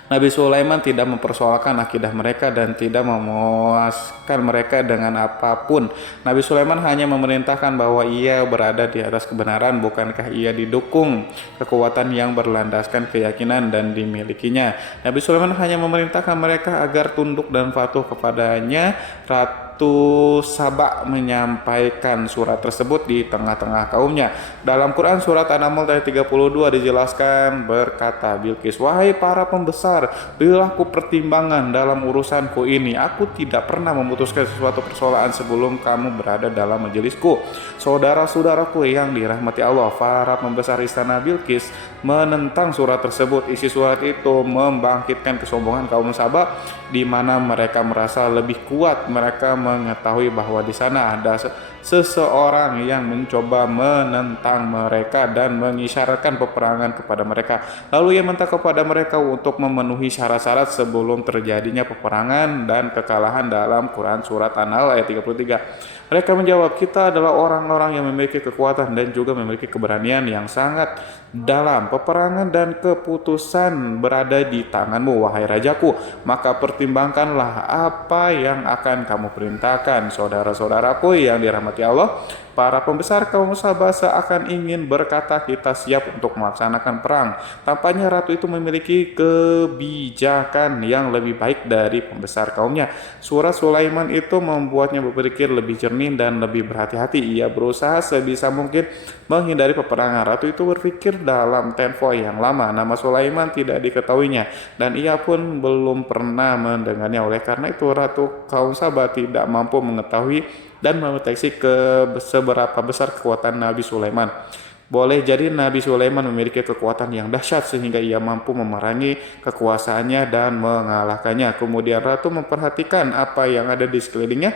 Nabi Sulaiman tidak mempersoalkan akidah mereka dan tidak memuaskan mereka dengan apapun. Nabi Sulaiman hanya memerintahkan bahwa ia berada di atas kebenaran, bukankah ia didukung kekuatan yang berlandaskan keyakinan dan dimilikinya. Nabi Sulaiman hanya memerintahkan mereka agar tunduk dan patuh kepadanya. Ratu Saba menyampaikan surat tersebut di tengah-tengah kaumnya. Dalam Quran surat An-Naml ayat 32 dijelaskan berkata, Bilqis, wahai para pembesar, berilah aku pertimbangan dalam urusanku ini. Aku tidak pernah memutuskan sesuatu persoalan sebelum kamu berada dalam majelisku. Saudara-saudaraku yang dirahmati Allah, para pembesar istana Bilqis menentang surat tersebut. Isi surat itu membangkitkan kesombongan kaum Saba, di mana mereka merasa lebih kuat. Mereka mengetahui bahwa di sana ada seseorang yang mencoba menentang mereka dan mengisyaratkan peperangan kepada mereka. Lalu ia minta kepada mereka untuk memenuhi syarat-syarat sebelum terjadinya peperangan dan kekalahan dalam Quran surat An-Nahl ayat 33. Mereka menjawab, kita adalah orang-orang yang memiliki kekuatan dan juga memiliki keberanian yang sangat dalam. Peperangan dan keputusan berada di tanganmu, wahai rajaku. Maka pertimbangkanlah apa yang akan kamu perintahkan. Saudara-saudaraku yang dirahmati Allah, para pembesar kaum Sabah seakan ingin berkata kita siap untuk melaksanakan perang. Tampaknya ratu itu memiliki kebijakan yang lebih baik dari pembesar kaumnya. Surat Sulaiman itu membuatnya berpikir lebih jernih dan lebih berhati-hati. Ia berusaha sebisa mungkin menghindari peperangan. Ratu itu berpikir dalam tempo yang lama. Nama Sulaiman tidak diketahuinya dan ia pun belum pernah mendengarnya. Oleh karena itu Ratu kaum Sabah tidak mampu mengetahui dan mendeteksi seberapa besar kekuatan Nabi Sulaiman. Boleh jadi Nabi Sulaiman memiliki kekuatan yang dahsyat sehingga ia mampu memerangi kekuasaannya dan mengalahkannya. Kemudian ratu memperhatikan apa yang ada di sekelilingnya.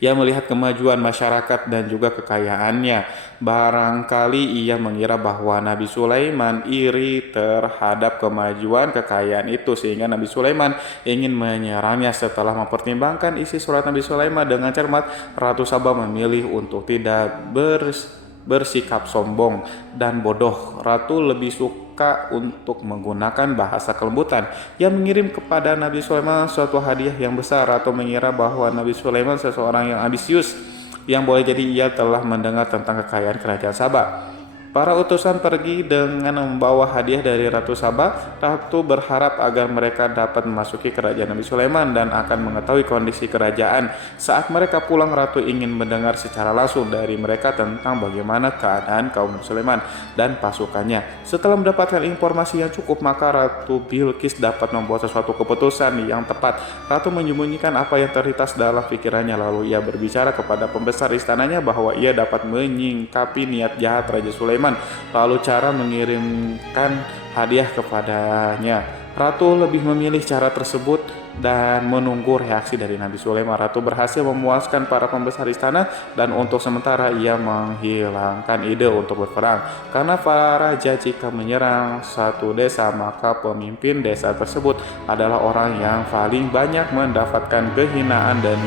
Ia melihat kemajuan masyarakat dan juga kekayaannya. Barangkali ia mengira bahwa Nabi Sulaiman iri terhadap kemajuan kekayaan itu sehingga Nabi Sulaiman ingin menyerangnya. Setelah mempertimbangkan isi surat Nabi Sulaiman dengan cermat, Ratu Saba memilih untuk tidak bersikap sombong dan bodoh. Ratu lebih suka untuk menggunakan bahasa kelembutan. Ia mengirim kepada Nabi Sulaiman suatu hadiah yang besar. Ratu mengira bahwa Nabi Sulaiman seseorang yang ambisius, yang boleh jadi ia telah mendengar tentang kekayaan kerajaan Saba. Para utusan pergi dengan membawa hadiah dari Ratu Saba. Ratu berharap agar mereka dapat memasuki kerajaan Nabi Sulaiman dan akan mengetahui kondisi kerajaan. Saat mereka pulang, Ratu ingin mendengar secara langsung dari mereka tentang bagaimana keadaan kaum Nabi Sulaiman dan pasukannya. Setelah mendapatkan informasi yang cukup, maka Ratu Bilqis dapat membuat sesuatu keputusan yang tepat. Ratu menyembunyikan apa yang terlintas dalam pikirannya, lalu ia berbicara kepada pembesar istananya bahwa ia dapat menyingkapi niat jahat Raja Sulaiman. Lalu cara mengirimkan hadiah kepadanya. Ratu lebih memilih cara tersebut dan menunggu reaksi dari Nabi Sulaiman. Ratu berhasil memuaskan para pembesar istana dan untuk sementara ia menghilangkan ide untuk berperang. Karena para raja jika menyerang satu desa, maka pemimpin desa tersebut adalah orang yang paling banyak mendapatkan kehinaan dan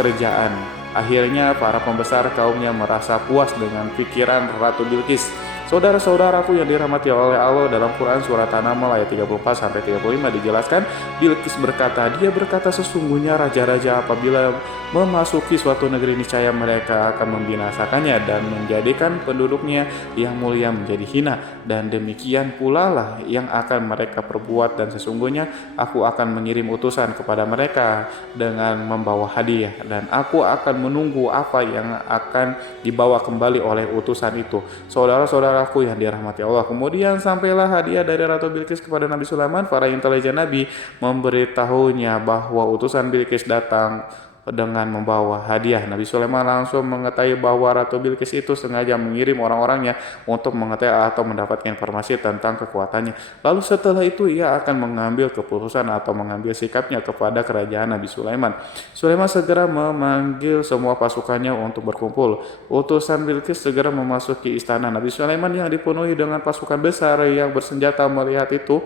kerjaan. Akhirnya para pembesar kaumnya merasa puas dengan pikiran Ratu Bilqis. Saudara-saudaraku yang dirahmati oleh Allah, dalam Quran surat An-Naml ayat 34-35 dijelaskan, Bilqis berkata, dia berkata sesungguhnya raja-raja apabila memasuki suatu negeri niscaya mereka akan membinasakannya dan menjadikan penduduknya yang mulia menjadi hina, dan demikian pula lah yang akan mereka perbuat, dan sesungguhnya aku akan mengirim utusan kepada mereka dengan membawa hadiah, dan aku akan menunggu apa yang akan dibawa kembali oleh utusan itu. Saudara-saudaraku yang dirahmati Allah, kemudian sampailah hadiah dari Ratu Bilqis kepada Nabi Sulaiman. Para intelijen Nabi memberitahunya bahwa utusan Bilqis datang dengan membawa hadiah. Nabi Sulaiman langsung mengetahui bahwa Ratu Bilqis itu sengaja mengirim orang-orangnya untuk mengetahui atau mendapatkan informasi tentang kekuatannya. Lalu setelah itu ia akan mengambil keputusan atau mengambil sikapnya kepada kerajaan Nabi Sulaiman. Sulaiman segera memanggil semua pasukannya untuk berkumpul. Utusan Bilqis segera memasuki istana. Nabi Sulaiman yang dipenuhi dengan pasukan besar yang bersenjata melihat itu,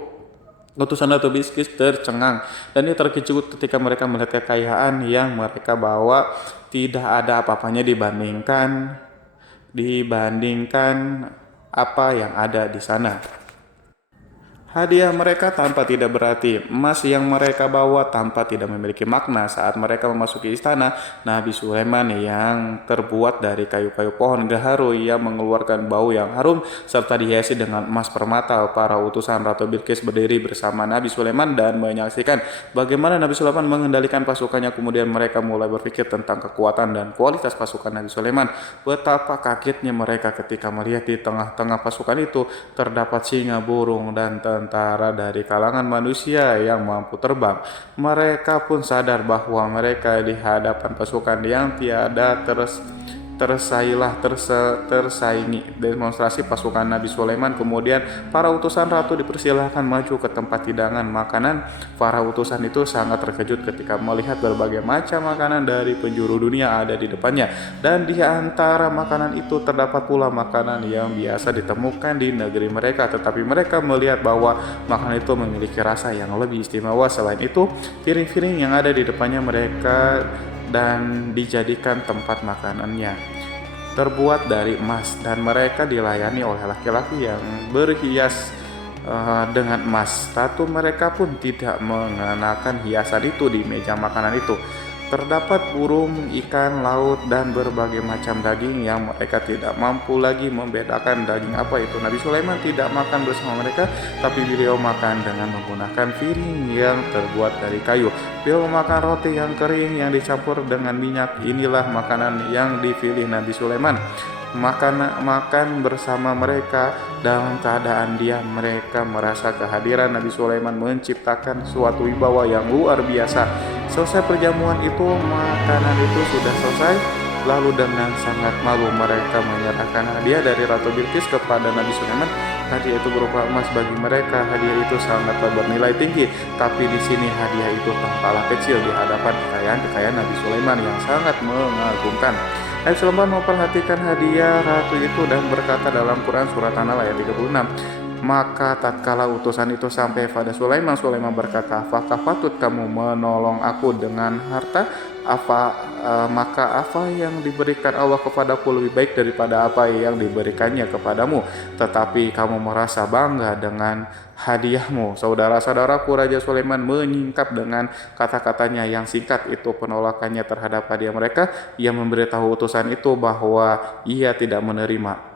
utusan Ratu Bilqis tercengang dan ia terkejut ketika mereka melihat kekayaan yang mereka bawa tidak ada apa-apanya dibandingkan apa yang ada di sana. Hadiah mereka tanpa tidak berarti, emas yang mereka bawa tanpa tidak memiliki makna. Saat mereka memasuki istana Nabi Sulaiman yang terbuat dari kayu-kayu pohon gaharu, ia mengeluarkan bau yang harum serta dihiasi dengan emas permata. Para utusan Ratu Bilqis berdiri bersama Nabi Sulaiman dan menyaksikan bagaimana Nabi Sulaiman mengendalikan pasukannya. Kemudian mereka mulai berpikir tentang kekuatan dan kualitas pasukan Nabi Sulaiman. Betapa kagetnya mereka ketika melihat di tengah-tengah pasukan itu terdapat singa, burung, dan tentara dari kalangan manusia yang mampu terbang. Mereka pun sadar bahwa mereka di hadapan pasukan yang tiada tersaingi. Demonstrasi pasukan Nabi Sulaiman. Kemudian para utusan ratu dipersilahkan maju ke tempat hidangan makanan. Para utusan itu sangat terkejut ketika melihat berbagai macam makanan dari penjuru dunia ada di depannya, dan di antara makanan itu terdapat pula makanan yang biasa ditemukan di negeri mereka, tetapi mereka melihat bahwa makanan itu memiliki rasa yang lebih istimewa. Selain itu, piring-piring yang ada di depannya mereka dan dijadikan tempat makanannya terbuat dari emas, dan mereka dilayani oleh laki-laki yang berhias dengan emas. Ratu mereka pun tidak mengenakan hiasan itu di meja makanan itu. Terdapat burung, ikan laut, dan berbagai macam daging yang mereka tidak mampu lagi membedakan daging apa itu. Nabi Sulaiman tidak makan bersama mereka, tapi beliau makan dengan menggunakan piring yang terbuat dari kayu. Beliau makan roti yang kering yang dicampur dengan minyak. Inilah makanan yang dipilih Nabi Sulaiman. makan bersama mereka dalam keadaan diam. Mereka merasa kehadiran Nabi Sulaiman menciptakan suatu wibawa yang luar biasa. Selesai perjamuan itu, makanan itu sudah selesai. Lalu dengan sangat malu mereka menyerahkan hadiah dari Ratu Bilqis kepada Nabi Sulaiman. Hadiah itu berupa emas. Bagi mereka hadiah itu sangat bernilai tinggi, tapi di sini hadiah itu tampaklah kecil di hadapan kekayaan Nabi Sulaiman yang sangat mengagumkan. Nabi Sulaiman memperhatikan hadiah ratu itu dan berkata dalam Quran surat An-Nahl ayat 36, maka tatkala utusan itu sampai pada Sulaiman, Sulaiman berkata, apakah patut kamu menolong aku dengan harta? Maka apa yang diberikan Allah kepadaku lebih baik daripada apa yang diberikannya kepadamu, tetapi kamu merasa bangga dengan hadiahmu. Saudara-saudaraku, Raja Sulaiman menyingkap dengan kata-katanya yang singkat itu penolakannya terhadap hadiah mereka. Ia memberitahu utusan itu bahwa ia tidak menerima.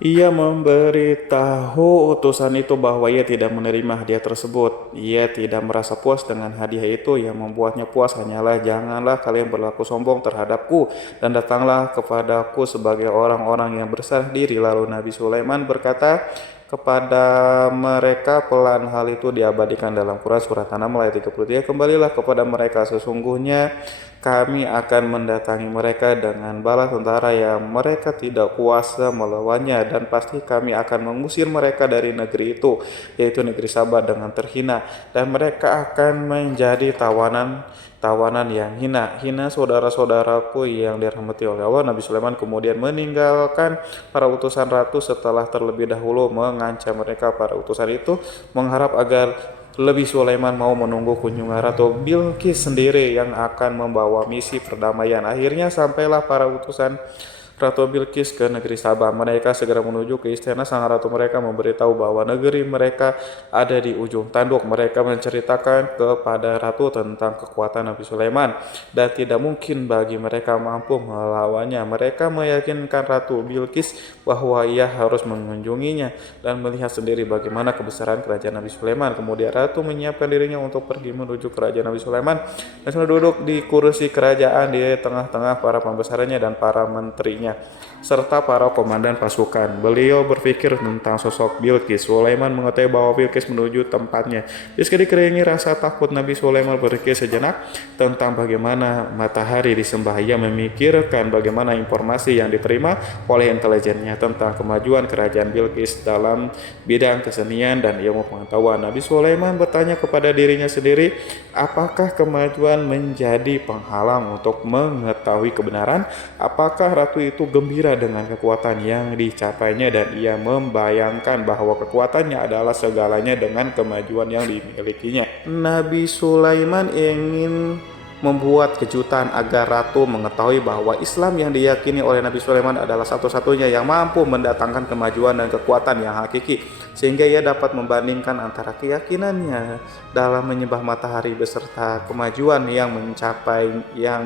Ia memberitahu utusan itu bahwa ia tidak menerima hadiah tersebut. Ia tidak merasa puas dengan hadiah itu. Yang membuatnya puas hanyalah, janganlah kalian berlaku sombong terhadapku dan datanglah kepadaku sebagai orang-orang yang berserah diri. Lalu Nabi Sulaiman berkata kepada mereka pelan. Hal itu diabadikan dalam Quran surat An-Naml ayat 33. Kembalilah kepada mereka, sesungguhnya kami akan mendatangi mereka dengan bala tentara yang mereka tidak kuasa melawannya, dan pasti kami akan mengusir mereka dari negeri itu, yaitu negeri Sabah, dengan terhina, dan mereka akan menjadi tawanan yang hina. Saudara-saudaraku yang dirahmati oleh Allah, Nabi Sulaiman kemudian meninggalkan para utusan ratu setelah terlebih dahulu mengancam mereka. Para utusan itu mengharap agar lebih Sulaiman mau menunggu kunjungan Ratu Bilqis sendiri yang akan membawa misi perdamaian. Akhirnya sampailah para utusan Ratu Bilqis ke negeri Sabah. Mereka segera menuju ke istana sang ratu. Mereka memberitahu bahwa negeri mereka ada di ujung tanduk. Mereka menceritakan kepada ratu tentang kekuatan Nabi Sulaiman dan tidak mungkin bagi mereka mampu melawannya. Mereka meyakinkan Ratu Bilqis bahwa ia harus mengunjunginya dan melihat sendiri bagaimana kebesaran kerajaan Nabi Sulaiman. Kemudian ratu menyiapkan dirinya untuk pergi menuju kerajaan Nabi Sulaiman dan sudah duduk di kursi kerajaan di tengah-tengah para pembesarnya dan para menterinya serta para komandan pasukan. Beliau berpikir tentang sosok Bilqis. Sulaiman mengetahui bahwa Bilqis menuju tempatnya. Meski dikelilingi rasa takut, Nabi Sulaiman berpikir sejenak tentang bagaimana matahari disembah. Ia memikirkan bagaimana informasi yang diterima oleh intelijennya tentang kemajuan kerajaan Bilqis dalam bidang kesenian dan ilmu pengetahuan. Nabi Sulaiman bertanya kepada dirinya sendiri, apakah kemajuan menjadi penghalang untuk mengetahui kebenaran? Apakah ratu itu gembira dengan kekuatan yang dicapainya, dan ia membayangkan bahwa kekuatannya adalah segalanya dengan kemajuan yang dimilikinya. Nabi Sulaiman ingin membuat kejutan agar ratu mengetahui bahwa Islam yang diyakini oleh Nabi Sulaiman adalah satu-satunya yang mampu mendatangkan kemajuan dan kekuatan yang hakiki, sehingga ia dapat membandingkan antara keyakinannya dalam menyembah matahari beserta kemajuan yang mencapainya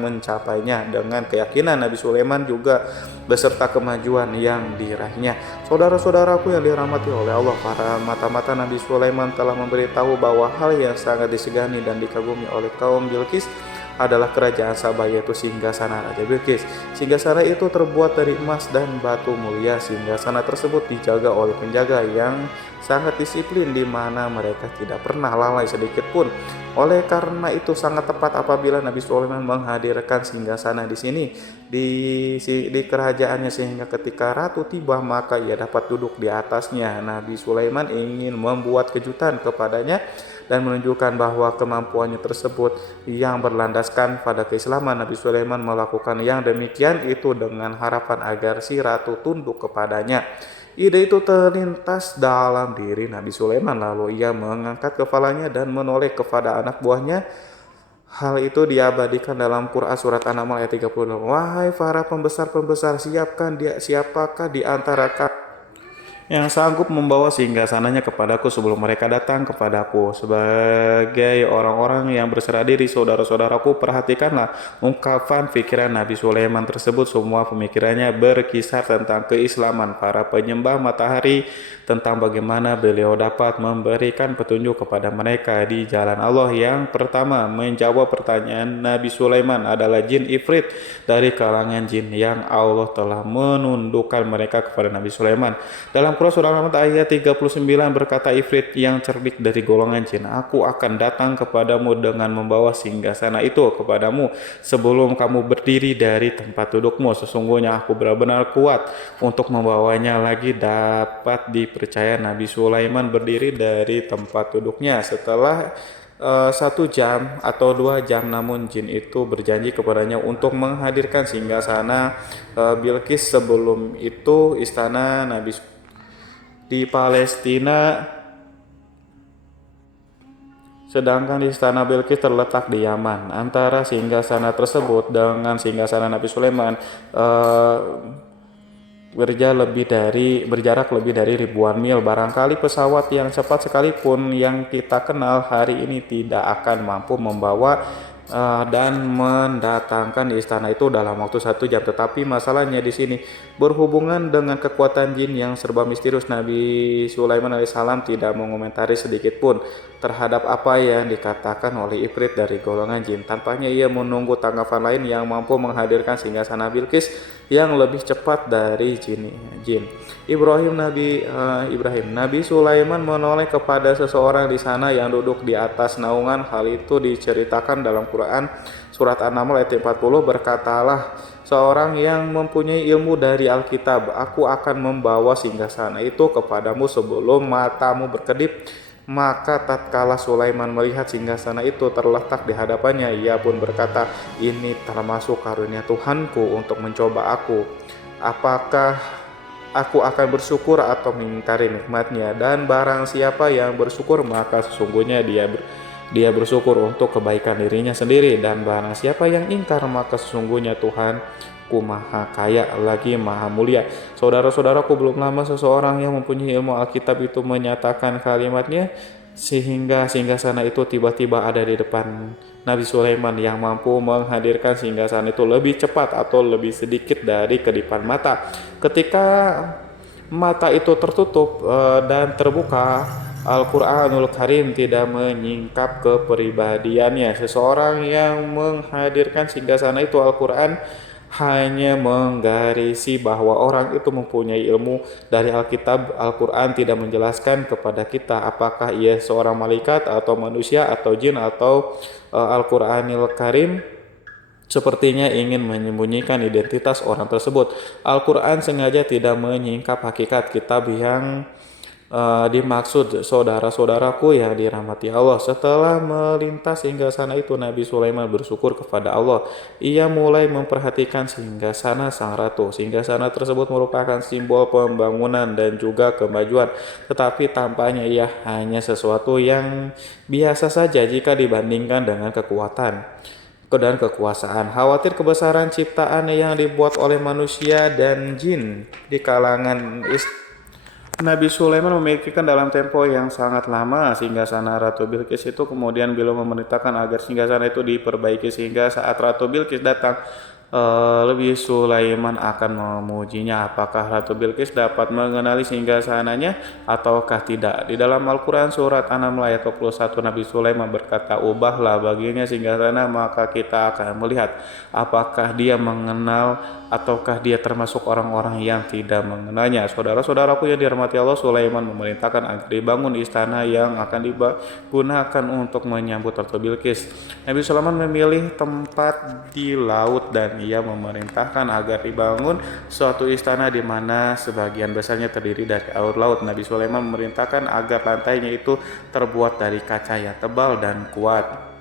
dengan keyakinan Nabi Sulaiman juga beserta kemajuan yang diraihnya. Saudara-saudaraku yang dirahmati oleh Allah, para mata-mata Nabi Sulaiman telah memberitahu bahwa hal yang sangat disegani dan dikagumi oleh kaum Bilqis adalah kerajaan Sabah, yaitu singgasana Raja Bilqis. Singgasana itu terbuat dari emas dan batu mulia. Singgasana tersebut dijaga oleh penjaga yang sangat disiplin, di mana mereka tidak pernah lalai sedikit pun. Oleh karena itu sangat tepat apabila Nabi Sulaiman menghadirkan singgasana di sini di kerajaannya, sehingga ketika ratu tiba maka ia dapat duduk di atasnya. Nabi Sulaiman ingin membuat kejutan kepadanya dan menunjukkan bahwa kemampuannya tersebut yang berlandaskan pada keislaman. Nabi Sulaiman melakukan yang demikian itu dengan harapan agar si ratu tunduk kepadanya. Ide itu terlintas dalam diri Nabi Sulaiman, lalu ia mengangkat kepalanya dan menoleh kepada anak buahnya. Hal itu diabadikan dalam Quran surat An-Naml ayat 36. Wahai para pembesar-pembesar, siapakah di antara kalian yang sanggup membawa singgasananya kepadaku sebelum mereka datang kepadaku. Sebagai orang-orang yang berserah diri, saudara-saudaraku, perhatikanlah ungkapan pikiran Nabi Sulaiman tersebut. Semua pemikirannya berkisar tentang keislaman para penyembah matahari, tentang bagaimana beliau dapat memberikan petunjuk kepada mereka di jalan Allah. Yang pertama menjawab pertanyaan Nabi Sulaiman adalah jin Ifrit dari kalangan jin yang Allah telah menundukkan mereka kepada Nabi Sulaiman. Dalam Quran surah Al-Rahman ayat 39 berkata Ifrit yang cerdik dari golongan jin, aku akan datang kepadamu dengan membawa singgasana itu kepadamu sebelum kamu berdiri dari tempat dudukmu. Sesungguhnya aku benar-benar kuat untuk membawanya lagi. Dapat dipercaya Nabi Sulaiman berdiri dari tempat duduknya setelah 1 jam atau 2 jam, namun jin itu berjanji kepadanya untuk menghadirkan singgasana Bilqis. Sebelum itu istana Nabi di Palestina, sedangkan istana Bilqis terletak di Yaman. Antara singgasana tersebut dengan singgasana Nabi Sulaiman berjarak lebih dari ribuan mil. Barangkali pesawat yang cepat sekalipun yang kita kenal hari ini tidak akan mampu membawa dan mendatangkan di istana itu dalam waktu 1 jam. Tetapi masalahnya di sini berhubungan dengan kekuatan jin yang serba misterius. Nabi Sulaiman alaihissalam tidak mengomentari sedikit pun terhadap apa yang dikatakan oleh Ifrit dari golongan jin. Tampaknya ia menunggu tanggapan lain yang mampu menghadirkan singgasana Bilqis yang lebih cepat dari jin. Nabi Sulaiman menoleh kepada seseorang di sana yang duduk di atas naungan. Hal itu diceritakan dalam Quran surat An-Naml ayat 40. Berkatalah seorang yang mempunyai ilmu dari Alkitab, aku akan membawa singgasana itu kepadamu sebelum matamu berkedip. Maka tatkala Sulaiman melihat singgasana itu terletak di hadapannya, ia pun berkata, ini termasuk karunia Tuhanku untuk mencoba aku. Apakah aku akan bersyukur atau mengingkari nikmatnya? Dan barang siapa yang bersyukur, maka sesungguhnya dia bersyukur untuk kebaikan dirinya sendiri. Dan barang siapa yang ingkar, maka sesungguhnya Tuhanku maha kaya lagi maha mulia. Saudara-saudaraku, belum lama seseorang yang mempunyai ilmu Alkitab itu menyatakan kalimatnya, sehingga singgasana itu tiba-tiba ada di depan Nabi Sulaiman yang mampu menghadirkan singgasana itu lebih cepat atau lebih sedikit dari kedipan mata. Ketika mata itu tertutup dan terbuka, Al-Quranul Karim tidak menyingkap kepribadiannya. Seseorang yang menghadirkan singgasana itu, Al-Quran hanya menggarisi bahwa orang itu mempunyai ilmu dari Alkitab. Al-Quran tidak menjelaskan kepada kita apakah ia seorang malaikat atau manusia atau jin atau Al-Quranul Karim sepertinya ingin menyembunyikan identitas orang tersebut. Al-Quran sengaja tidak menyingkap hakikat kitab yang dimaksud. Saudara-saudaraku yang dirahmati Allah, setelah melintas singgasana itu, Nabi Sulaiman bersyukur kepada Allah. Ia mulai memperhatikan singgasana sang ratu. Singgasana tersebut merupakan simbol pembangunan dan juga kemajuan, tetapi tampaknya ia hanya sesuatu yang biasa saja jika dibandingkan dengan kekuatan dan kekuasaan. Khawatir kebesaran ciptaan yang dibuat oleh manusia dan jin di kalangan Nabi Sulaiman memikirkan dalam tempo yang sangat lama singgasana Ratu Bilqis itu. Kemudian beliau memerintahkan agar singgasana itu diperbaiki sehingga saat Ratu Bilqis datang, lebih Sulaiman akan memujinya. Apakah Ratu Bilqis dapat mengenali singgasananya ataukah tidak? Di dalam Al-Quran surat An-Naml ayat 21 Nabi Sulaiman berkata, ubahlah baginya singgasana maka kita akan melihat apakah dia mengenal ataukah dia termasuk orang-orang yang tidak mengenalnya. Saudara-saudaraku yang dirahmati Allah, Sulaiman memerintahkan agar dibangun istana yang akan digunakan untuk menyambut Ratu Bilqis. Nabi Sulaiman memilih tempat di laut dan ia memerintahkan agar dibangun suatu istana di mana sebagian besarnya terdiri dari air laut. Nabi Sulaiman memerintahkan agar lantainya itu terbuat dari kaca yang tebal dan kuat,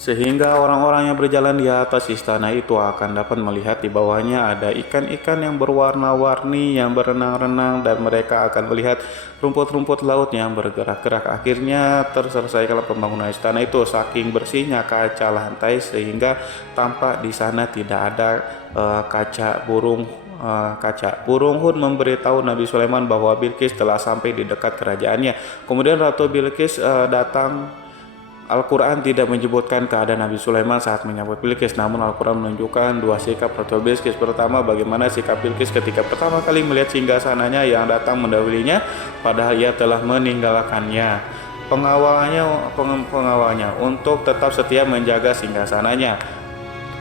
sehingga orang-orang yang berjalan di atas istana itu akan dapat melihat di bawahnya ada ikan-ikan yang berwarna-warni yang berenang-renang, dan mereka akan melihat rumput-rumput laut yang bergerak-gerak. Akhirnya terselesaikan pembangunan istana itu. Saking bersihnya kaca lantai sehingga tampak di sana tidak ada kaca burung kaca. Burung Hud memberitahu Nabi Sulaiman bahwa Bilqis telah sampai di dekat kerajaannya. Kemudian Ratu Bilqis datang. Al-Quran tidak menyebutkan keadaan Nabi Sulaiman saat menyambut Bilqis, namun Al-Quran menunjukkan dua sikap Ratu Bilqis. Pertama, bagaimana sikap Bilqis ketika pertama kali melihat singgasananya yang datang mendahulunya, padahal ia telah meninggalkannya. Pengawalnya untuk tetap setia menjaga singgasananya.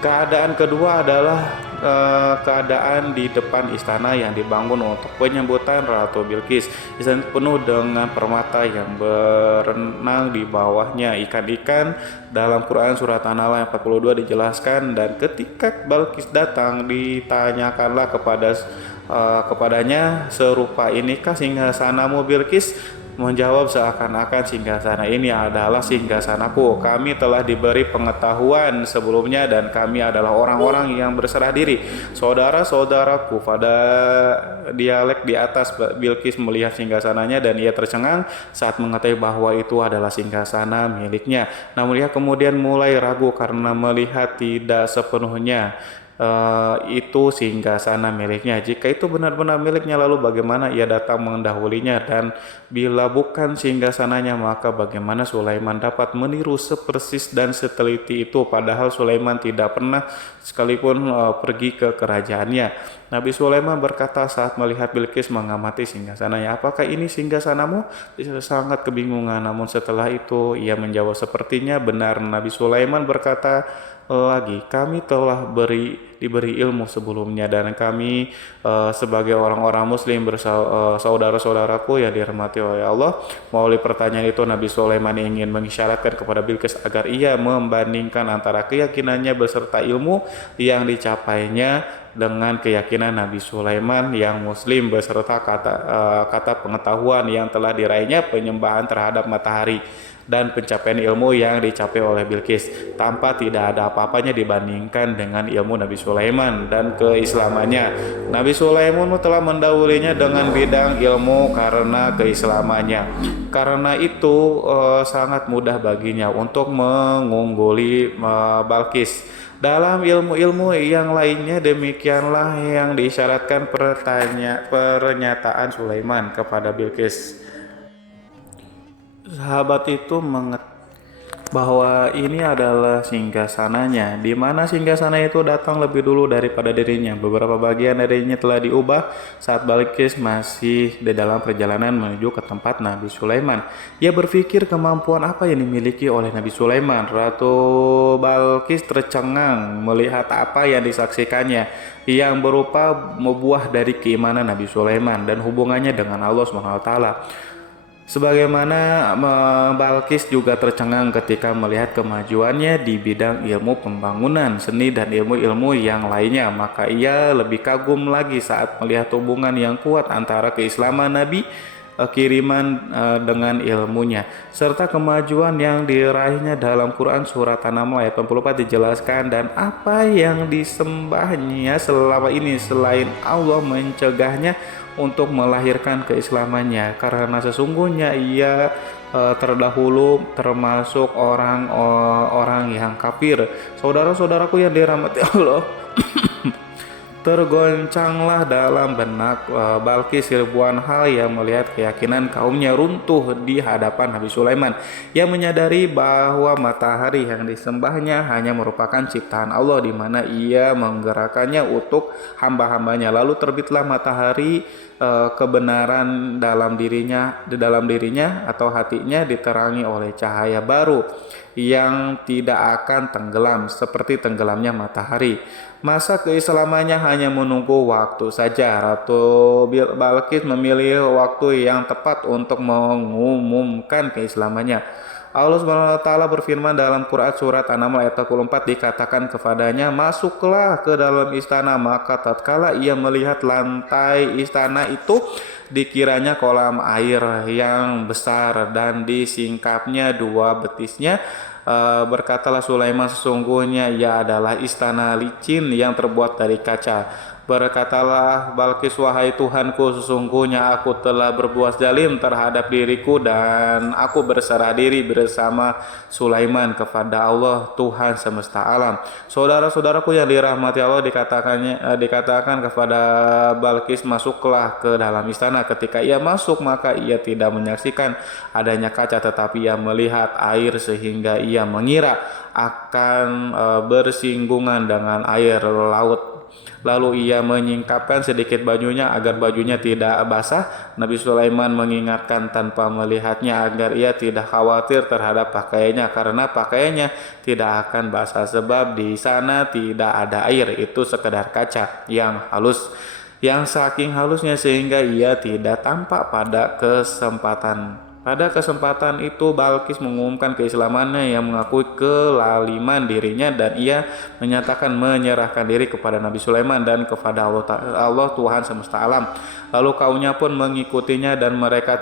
Keadaan kedua adalah keadaan di depan istana yang dibangun untuk penyambutan Ratu Bilqis. Istana penuh dengan permata yang berenang di bawahnya, ikan-ikan. Dalam Quran surat An-Nahl ayat 42 dijelaskan, dan ketika Bilqis datang ditanyakanlah kepadanya, serupa inikah singgasanamu Bilqis? Menjawab seakan-akan singgasana ini adalah singgasanaku. Kami telah diberi pengetahuan sebelumnya dan kami adalah orang-orang yang berserah diri. Saudara-saudaraku pada dialek di atas. Bilqis melihat singgasananya dan ia tercengang saat mengetahui bahwa itu adalah singgasana miliknya. Namun ia kemudian mulai ragu karena melihat tidak sepenuhnya itu singgasana miliknya. Jika itu benar-benar miliknya, lalu bagaimana ia datang mendahulinya? Dan bila bukan singgasananya, maka bagaimana Sulaiman dapat meniru sepersis dan seteliti itu, padahal Sulaiman tidak pernah sekalipun pergi ke kerajaannya. Nabi Sulaiman berkata saat melihat Bilqis mengamati singgasananya, "Apakah ini singgasanamu?" Dia sangat kebingungan, namun setelah itu ia menjawab, "Sepertinya benar." Nabi Sulaiman berkata lagi, "Kami telah diberi ilmu sebelumnya dan kami sebagai orang-orang muslim saudara-saudaraku yang dirahmati oleh Allah." Melalui pertanyaan itu Nabi Sulaiman ingin mengisyaratkan kepada Bilqis agar ia membandingkan antara keyakinannya beserta ilmu yang dicapainya dengan keyakinan Nabi Sulaiman yang muslim beserta kata pengetahuan yang telah diraihnya, penyembahan terhadap matahari dan pencapaian ilmu yang dicapai oleh Bilqis, tanpa tidak ada apa-apanya dibandingkan dengan ilmu Nabi Sulaiman dan keislamannya. Nabi Sulaiman telah mendahulunya dengan bidang ilmu karena keislamannya. Karena itu sangat mudah baginya untuk mengungguli Bilqis. Dalam ilmu-ilmu yang lainnya, demikianlah yang diisyaratkan pernyataan Sulaiman kepada Bilqis. Sahabat itu bahwa ini adalah singgasananya, di mana singgasana itu datang lebih dulu daripada dirinya. Beberapa bagian darinya telah diubah saat Bilqis masih di dalam perjalanan menuju ke tempat Nabi Sulaiman. Ia berpikir kemampuan apa yang dimiliki oleh Nabi Sulaiman. Ratu Bilqis tercengang melihat apa yang disaksikannya, yang berupa buah dari keimanan Nabi Sulaiman dan hubungannya dengan Allah SWT. Sebagaimana Bilqis juga tercengang ketika melihat kemajuannya di bidang ilmu pembangunan, seni, dan ilmu-ilmu yang lainnya. Maka ia lebih kagum lagi saat melihat hubungan yang kuat antara keislaman Nabi kiriman dengan ilmunya, serta kemajuan yang diraihnya. Dalam Quran surat An-Nahl ayat 84 dijelaskan, dan apa yang disembahnya selama ini selain Allah mencegahnya untuk melahirkan keislamannya, karena sesungguhnya ia terdahulu termasuk orang-orang yang kafir. Saudara-saudaraku yang dirahmati Allah, tergoncanglah dalam benak Bilqis ribuan hal yang melihat keyakinan kaumnya runtuh di hadapan Nabi Sulaiman, yang menyadari bahwa matahari yang disembahnya hanya merupakan ciptaan Allah, di mana ia menggerakkannya untuk hamba-hambanya. Lalu terbitlah matahari, kebenaran di dalam dirinya atau hatinya diterangi oleh cahaya baru yang tidak akan tenggelam seperti tenggelamnya matahari. Masa keislamannya hanya menunggu waktu saja. Ratu Bilqis memilih waktu yang tepat untuk mengumumkan keislamannya. Allah SWT berfirman dalam Quran surat An-Nahl ayat 44, dikatakan kepadanya, "Masuklah ke dalam istana." Maka tatkala ia melihat lantai istana itu, dikiranya kolam air yang besar dan disingkapnya dua betisnya. Berkatalah Sulaiman, "Sesungguhnya ia adalah istana licin yang terbuat dari kaca." Berkatalah Balkis, wahai Tuhanku, sesungguhnya aku telah berbuat zalim terhadap diriku dan aku berserah diri bersama Sulaiman kepada Allah Tuhan semesta alam. Saudara-saudaraku yang dirahmati Allah, dikatakan kepada Balkis, masuklah ke dalam istana. Ketika ia masuk, maka ia tidak menyaksikan adanya kaca, tetapi ia melihat air sehingga ia mengira akan bersinggungan dengan air laut. Lalu ia menyingkapkan sedikit bajunya agar bajunya tidak basah. Nabi Sulaiman mengingatkan tanpa melihatnya agar ia tidak khawatir terhadap pakaiannya, karena pakaiannya tidak akan basah sebab di sana tidak ada air, itu sekedar kaca yang halus, yang saking halusnya sehingga ia tidak tampak. Pada kesempatan itu Balkis mengumumkan keislamannya yang mengakui kelaliman dirinya, dan ia menyatakan menyerahkan diri kepada Nabi Sulaiman dan kepada Allah Tuhan semesta alam. Lalu kaumnya pun mengikutinya dan mereka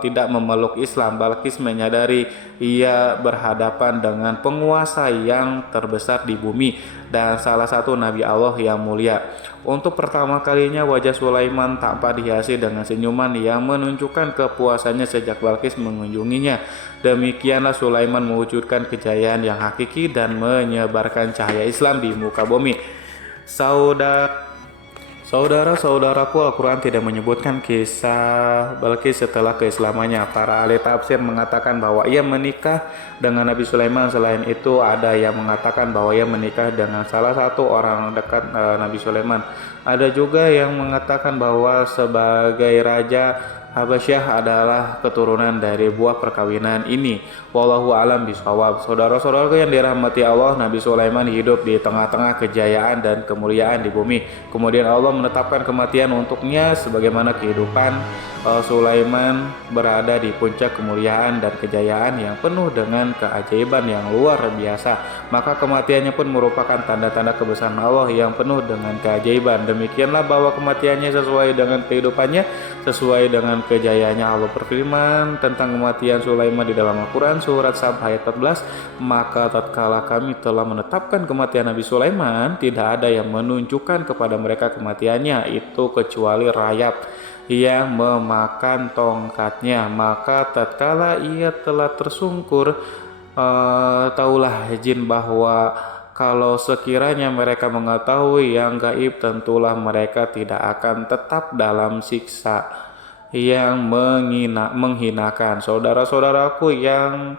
tidak memeluk Islam. Balkis menyadari ia berhadapan dengan penguasa yang terbesar di bumi dan salah satu Nabi Allah yang mulia. Untuk pertama kalinya wajah Sulaiman tampak dihiasi dengan senyuman yang menunjukkan kepuasannya sejak Balkis mengunjunginya. Demikianlah Sulaiman mewujudkan kejayaan yang hakiki dan menyebarkan cahaya Islam di muka bumi. Saudara-saudaraku, Al-Quran tidak menyebutkan kisah Balkis setelah keislamannya. Para ahli tafsir mengatakan bahwa ia menikah dengan Nabi Sulaiman. Selain itu, ada yang mengatakan bahwa ia menikah dengan salah satu orang dekat Nabi Sulaiman. Ada juga yang mengatakan bahwa sebagai raja Habasyah adalah keturunan dari buah perkawinan ini. Wallahu alam bishawab. Saudara-saudaraku yang dirahmati Allah, Nabi Sulaiman hidup di tengah-tengah kejayaan dan kemuliaan di bumi. Kemudian Allah menetapkan kematian untuknya, sebagaimana kehidupan Sulaiman berada di puncak kemuliaan dan kejayaan yang penuh dengan keajaiban yang luar biasa. Maka kematiannya pun merupakan tanda-tanda kebesaran Allah yang penuh dengan keajaiban. Demikianlah bahwa kematiannya sesuai dengan kehidupannya, sesuai dengan kejayaannya. Allah berfirman tentang kematian Sulaiman di dalam Al-Quran surat Sab ayat 14, maka tatkala kami telah menetapkan kematian Nabi Sulaiman, tidak ada yang menunjukkan kepada mereka kematiannya itu kecuali rayap yang memakan tongkatnya. Maka tatkala ia telah tersungkur, taulah jin bahwa kalau sekiranya mereka mengetahui yang gaib, tentulah mereka tidak akan tetap dalam siksa yang menghinakan. Saudara-saudaraku yang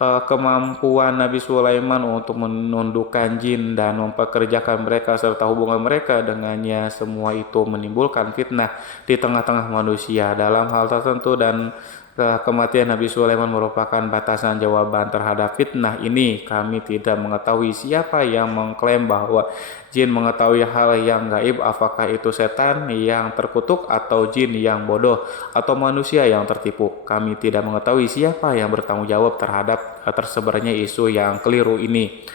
kemampuan Nabi Sulaiman untuk menundukkan jin dan mempekerjakan mereka serta hubungan mereka dengannya, semua itu menimbulkan fitnah di tengah-tengah manusia dalam hal tertentu, dan kematian Nabi Sulaiman merupakan batasan jawaban terhadap fitnah ini. Kami tidak mengetahui siapa yang mengklaim bahwa jin mengetahui hal yang gaib, apakah itu setan yang terkutuk atau jin yang bodoh atau manusia yang tertipu. Kami tidak mengetahui siapa yang bertanggung jawab terhadap tersebarnya isu yang keliru ini.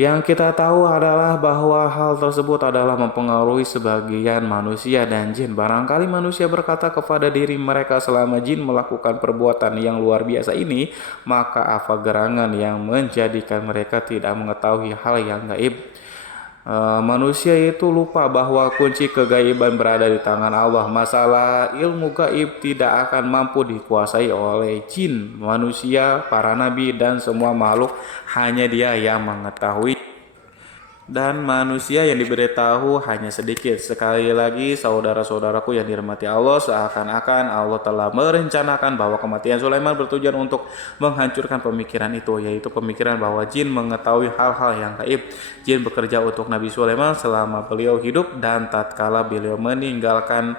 Yang kita tahu adalah bahwa hal tersebut adalah mempengaruhi sebagian manusia dan jin. Barangkali manusia berkata kepada diri mereka, selama jin melakukan perbuatan yang luar biasa ini, maka apa gerangan yang menjadikan mereka tidak mengetahui hal yang gaib? Manusia itu lupa bahwa kunci kegaiban berada di tangan Allah. Masalah ilmu gaib tidak akan mampu dikuasai oleh jin, manusia, para nabi, dan semua makhluk. Hanya Dia yang mengetahui, dan manusia yang diberitahu hanya sedikit. Sekali lagi, saudara-saudaraku yang dirahmati Allah, seakan-akan Allah telah merencanakan bahwa kematian Sulaiman bertujuan untuk menghancurkan pemikiran itu, yaitu pemikiran bahwa jin mengetahui hal-hal yang gaib. Jin bekerja untuk Nabi Sulaiman selama beliau hidup, dan tatkala beliau meninggalkan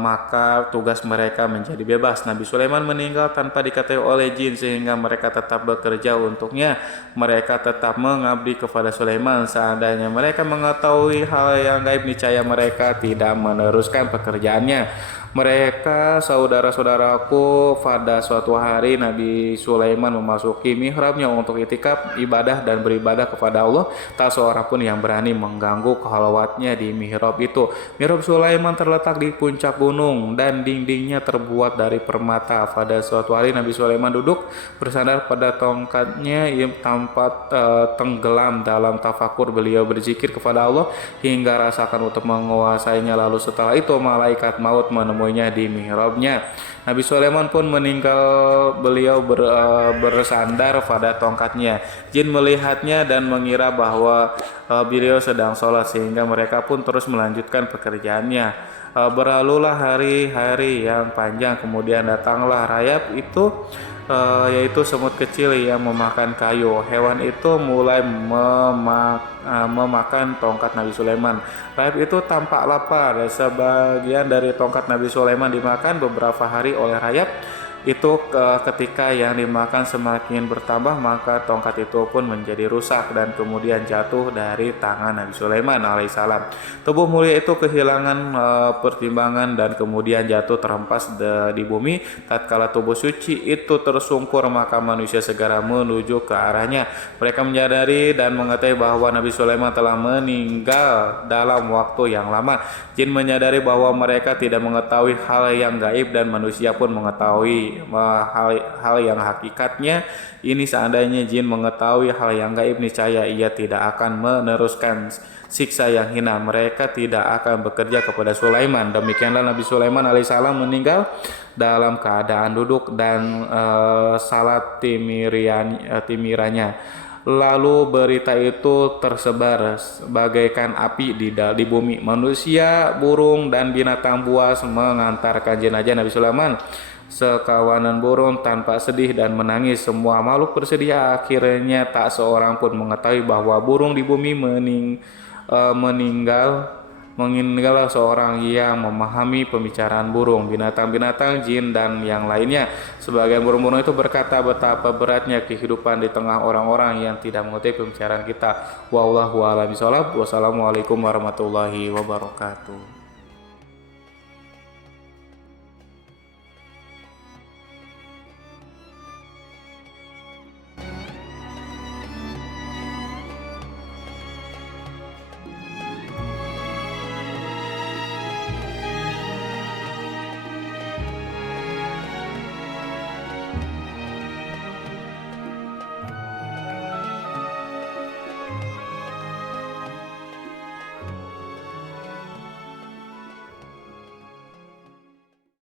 maka tugas mereka menjadi bebas. Nabi Sulaiman meninggal tanpa diketahui oleh jin, sehingga mereka tetap bekerja untuknya. Mereka tetap mengabdi kepada Sulaiman. Seandainya mereka mengetahui hal yang gaib, niscaya mereka tidak meneruskan pekerjaannya. Mereka saudara-saudaraku, pada suatu hari Nabi Sulaiman memasuki mihrabnya untuk itikaf, ibadah dan beribadah kepada Allah. Tak seorang pun yang berani mengganggu khalwatnya di mihrab itu. Mihrab Sulaiman terletak di puncak gunung dan dindingnya terbuat dari permata. Pada suatu hari Nabi Sulaiman duduk bersandar pada tongkatnya yang tampak tenggelam dalam tafakur. Beliau berzikir kepada Allah hingga rasakan untuk menguasainya. Lalu setelah itu malaikat maut menemuinya di mihrabnya. Nabi Sulaiman pun meninggal, beliau bersandar pada tongkatnya. Jin melihatnya dan mengira bahwa beliau sedang sholat, sehingga mereka pun terus melanjutkan pekerjaannya. Berlalulah hari-hari yang panjang, kemudian datanglah rayap itu, yaitu semut kecil yang memakan kayu. Hewan itu mulai memakan tongkat Nabi Sulaiman. Rayap itu tampak lapar. Sebagian dari tongkat Nabi Sulaiman dimakan beberapa hari oleh rayap itu. Ketika yang dimakan semakin bertambah, maka tongkat itu pun menjadi rusak dan kemudian jatuh dari tangan Nabi Sulaiman alaihissalam. Tubuh mulia itu kehilangan pertimbangan dan kemudian jatuh terhempas di bumi. Tatkala tubuh suci itu tersungkur, maka manusia segera menuju ke arahnya. Mereka menyadari dan mengetahui bahwa Nabi Sulaiman telah meninggal dalam waktu yang lama. Jin menyadari bahwa mereka tidak mengetahui hal yang gaib dan manusia pun mengetahui hal yang hakikatnya. Ini seandainya jin mengetahui hal yang gaib, niscaya ia tidak akan meneruskan siksa yang hina. Mereka tidak akan bekerja kepada Sulaiman. Demikianlah Nabi Sulaiman alaihissalam meninggal dalam keadaan duduk dan salat timiranya. Lalu berita itu tersebar bagaikan api di bumi. Manusia, burung, dan binatang buas mengantarkan jenazah Nabi Sulaiman. Sekawanan burung tanpa sedih dan menangis. Semua makhluk bersedih. Akhirnya tak seorang pun mengetahui bahwa burung di bumi meninggal seorang yang memahami pembicaraan burung, binatang-binatang, jin, dan yang lainnya. Sebagian burung-burung itu berkata betapa beratnya kehidupan di tengah orang-orang yang tidak mengetahui pembicaraan kita. Wallahu a'lam bishawab. Wassalamualaikum warahmatullahi wabarakatuh.